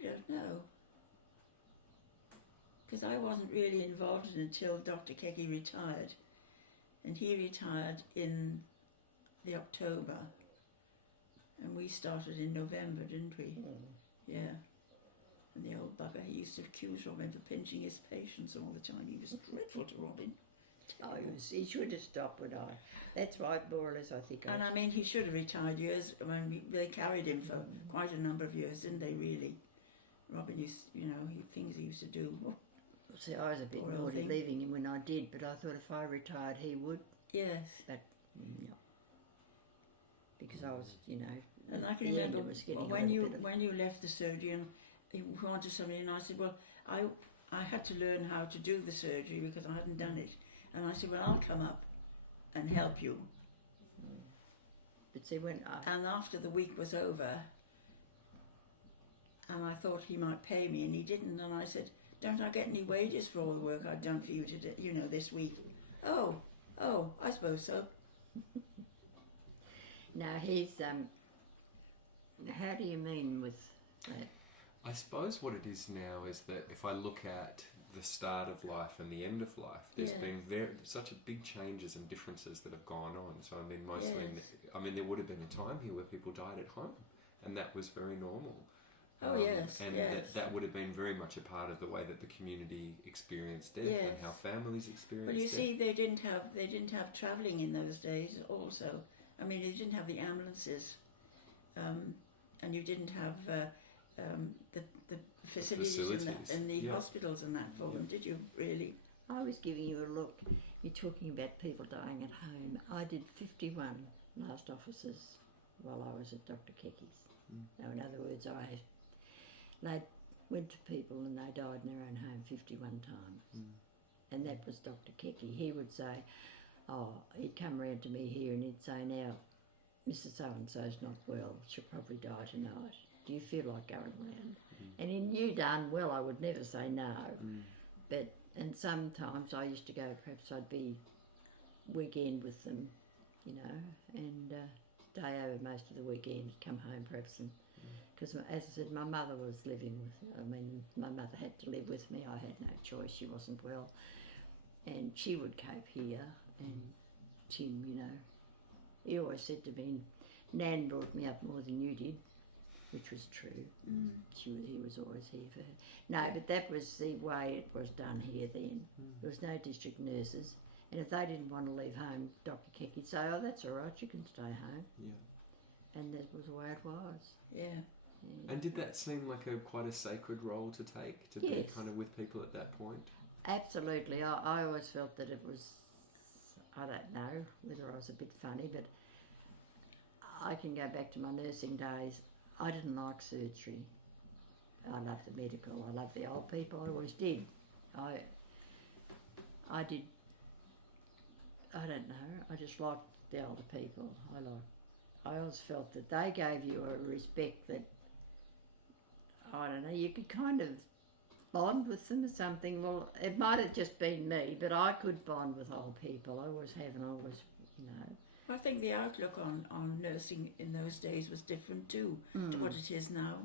I don't know. Because I wasn't really involved until Dr. Kecky retired. And he retired in the October. And we started in November, didn't we? Yeah. And the old bugger, he used to accuse Robin for pinching his patients all the time. He was dreadful to Robin. Oh, he should have stopped when That's why, more or less, I think. And I mean, he should have retired years. I mean, they carried him for quite a number of years, didn't they, really? Robin used, things he used to do. Oh, See, I was a bit Poor old naughty thing. leaving him when I did, but I thought if I retired, he would. yes. But, no. Because I was, And I can the end remember was getting a when little you bit of- when you left the surgery and you wanted something, and I said, well, I had to learn how to do the surgery because I hadn't done it, and I said, well, I'll come up and help you. But see, when And after the week was over, and I thought he might pay me, and he didn't, and I said, don't I get any wages for all the work I've done for you today, this week? Oh, I suppose so. now he's, how do you mean with that? I suppose what it is now is that if I look at the start of life and the end of life, there's Yeah. been such a big changes and differences that have gone on. So I mean, mostly, Yes. there would have been a time here where people died at home, and that was very normal. Oh, yes, and yes. that would have been very much a part of the way that the community experienced death and Yes. how families experienced Well, you death. see, they didn't have travelling in those days. Also, I mean, they didn't have the ambulances, and you didn't have the facilities facilities, in the yeah. hospitals and that for them, did you? Really? I was giving you a look. You're talking about people dying at home. I did 51 last offices while I was at Dr. Kecky's. Now, in other words, I went to people and they died in their own home 51 times. And that was Dr. Kecky. He would say, he'd come round to me here and he'd say, now, Mrs. So-and-so's not well, she'll probably die tonight. Do you feel like going round? And he knew darn well I would never say no. And sometimes I used to go, perhaps I'd be weekend with them, and stay over most of the weekend, come home perhaps, and because as I said, my mother was living with, my mother had to live with me. I had no choice, she wasn't well, and she would cope here, and Tim, he always said to me, Nan brought me up more than you did, which was true. He was always here for her. No, but that was the way it was done here then. There was no district nurses, and if they didn't want to leave home, Dr. Keck would say, that's all right, you can stay home. Yeah. and that was the way it was. Yeah. And did that seem like quite a sacred role to take, to be Yes. kind of with people at that point? Absolutely. I always felt that it was, I don't know whether I was a bit funny, but I can go back to my nursing days. I didn't like surgery. I loved the medical. I loved the old people. I always did. I did. I don't know. I just liked the older people. I always felt that they gave you a respect that, I don't know, you could kind of bond with them or something. Well, it might have just been me, but I could bond with old people. I always have, and I always, you know. I think the outlook on nursing in those days was different too to what it is now.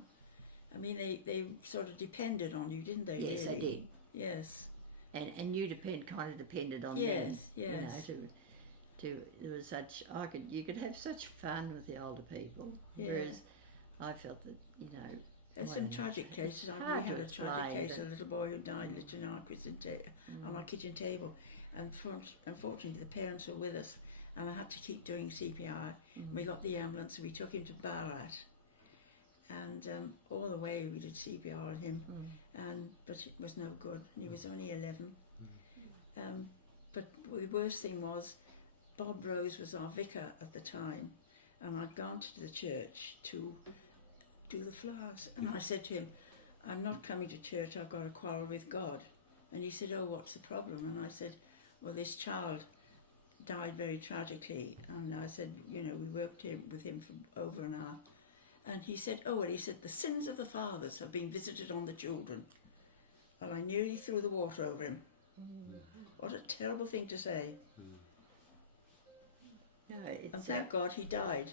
I mean, they sort of depended on you, didn't they? Yes, really? they did. Yes. And you kind of depended on Yes, them. yes. You know, there was such, you could have such fun with the older people. Yeah. Whereas I felt that, you know, There's I some don't know. tragic cases. It's We hard had to a tragic explain, case, a little boy who died literally on our kitchen table. And unfortunately, the parents were with us, and I had to keep doing CPR. We got the ambulance, and we took him to Ballarat. And all the way we did CPR on him, but it was no good. He was only 11. But the worst thing was, Bob Rose was our vicar at the time, and I'd gone to the church to do the flowers. And I said to him, I'm not coming to church, I've got a quarrel with God. And he said, oh, what's the problem? And I said, well, this child died very tragically. And I said, you know, we worked with him for over an hour. And he said, oh, well, he said, the sins of the fathers have been visited on the children. And I nearly threw the water over him. What a terrible thing to say. No, it's, And thank God he died.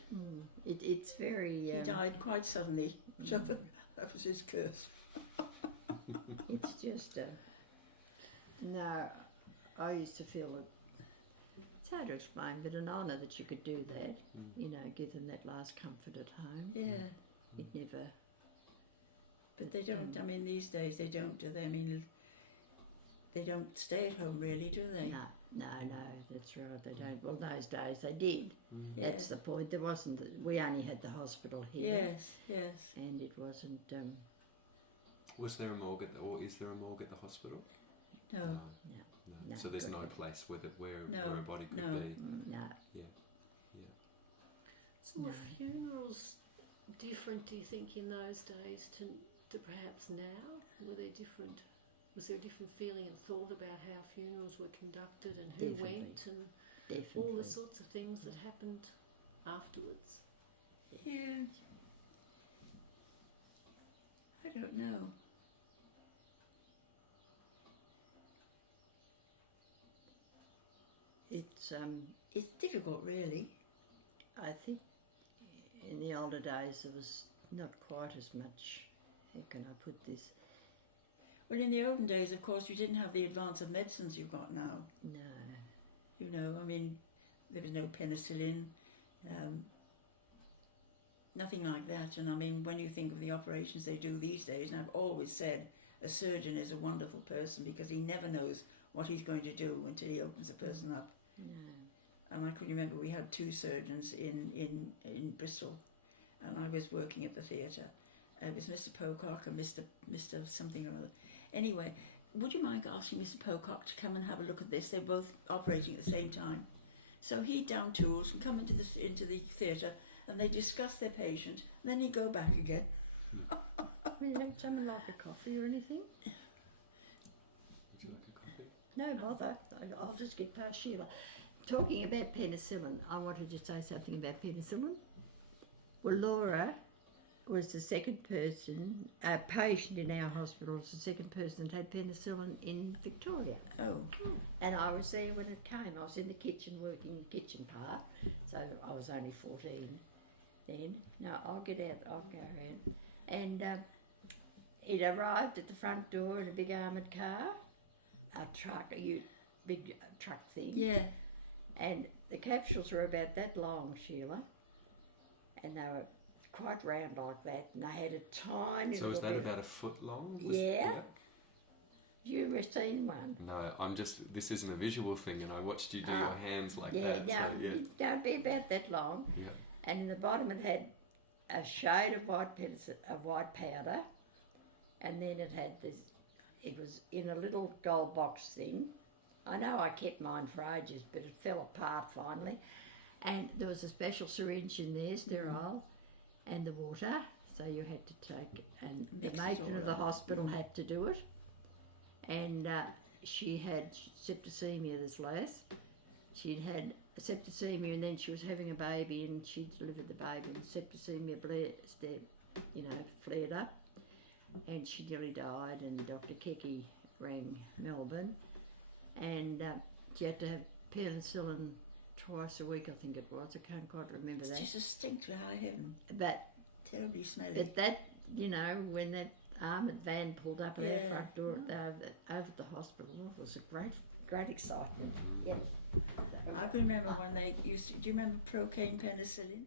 it's very... He died quite suddenly. So that was his curse. It's just... no, I used to feel it... It's hard to explain, but an honour that you could do that. You know, give them that last comfort at home. Yeah. It never... But they don't, I mean, these days they don't, do they? I mean, they don't stay at home really, do they? No, that's right, they don't. Well, those days they did. Yeah. That's the point. There wasn't... we only had the hospital here. Yes. And it wasn't... Was there a morgue or is there a morgue at the hospital? No. No, So there's no good. place where No, a body could no. be. no. So were funerals different, do you think, in those days to perhaps now? Was there a different feeling and thought about how funerals were conducted and who Definitely. went and Definitely. all the sorts of things that happened afterwards? Yeah. I don't know. It's difficult, really. I think in the older days there was not quite as much, how can I put this? Well, in the olden days, of course, you didn't have the advance of medicines you've got now. No. You know, I mean, there was no penicillin, nothing like that. And I mean, when you think of the operations they do these days, and I've always said a surgeon is a wonderful person because he never knows what he's going to do until he opens a person up. No. And I can remember we had two surgeons in Bristol, and I was working at the theatre. It was Mr. Pocock and Mr. something or other. Anyway, would you mind asking Mr. Pocock to come and have a look at this? They're both operating at the same time. So he'd down tools and come into the theatre, and they discuss their patient, and then he'd go back again. Will you have someone like a coffee or anything? Would you like a coffee? No bother. I'll just get past Sheila. Talking about penicillin, I wanted to say something about penicillin. Well, Laura was the second person, a patient in our hospital, was the second person that had penicillin in Victoria. Oh. And I was there when it came. I was in the kitchen working the kitchen part, so I was only 14 then. No, I'll get out, I'll go around. And it arrived at the front door in a big armoured car, big truck thing. Yeah. And the capsules were about that long, Sheila, and they were quite round like that, and they had a tiny So is little that bit. about a foot long? Yeah. You ever seen one? No, this isn't a visual thing, and I watched you do your hands like that. No, So, yeah. don't be about that long. Yeah. and in the bottom it had a shade of white powder, and then it had this. It was in a little gold box thing. I know I kept mine for ages, but it fell apart finally. And there was a special syringe in there, sterile, and the water. So you had to take, and the matron of the hospital had to do it. And she had septicemia, this lass. She'd had septicemia, and then she was having a baby, and she delivered the baby, and septicemia flared up, and she nearly died. And Dr. Keki rang Melbourne, and she had to have penicillin twice a week, I think it was. I can't quite remember that. It just stinks where I am. But Terribly smelly. But that, when that armoured van pulled up at our front door over the hospital, it was a great excitement. Yeah. I can remember when they used to. Do you remember procaine penicillin?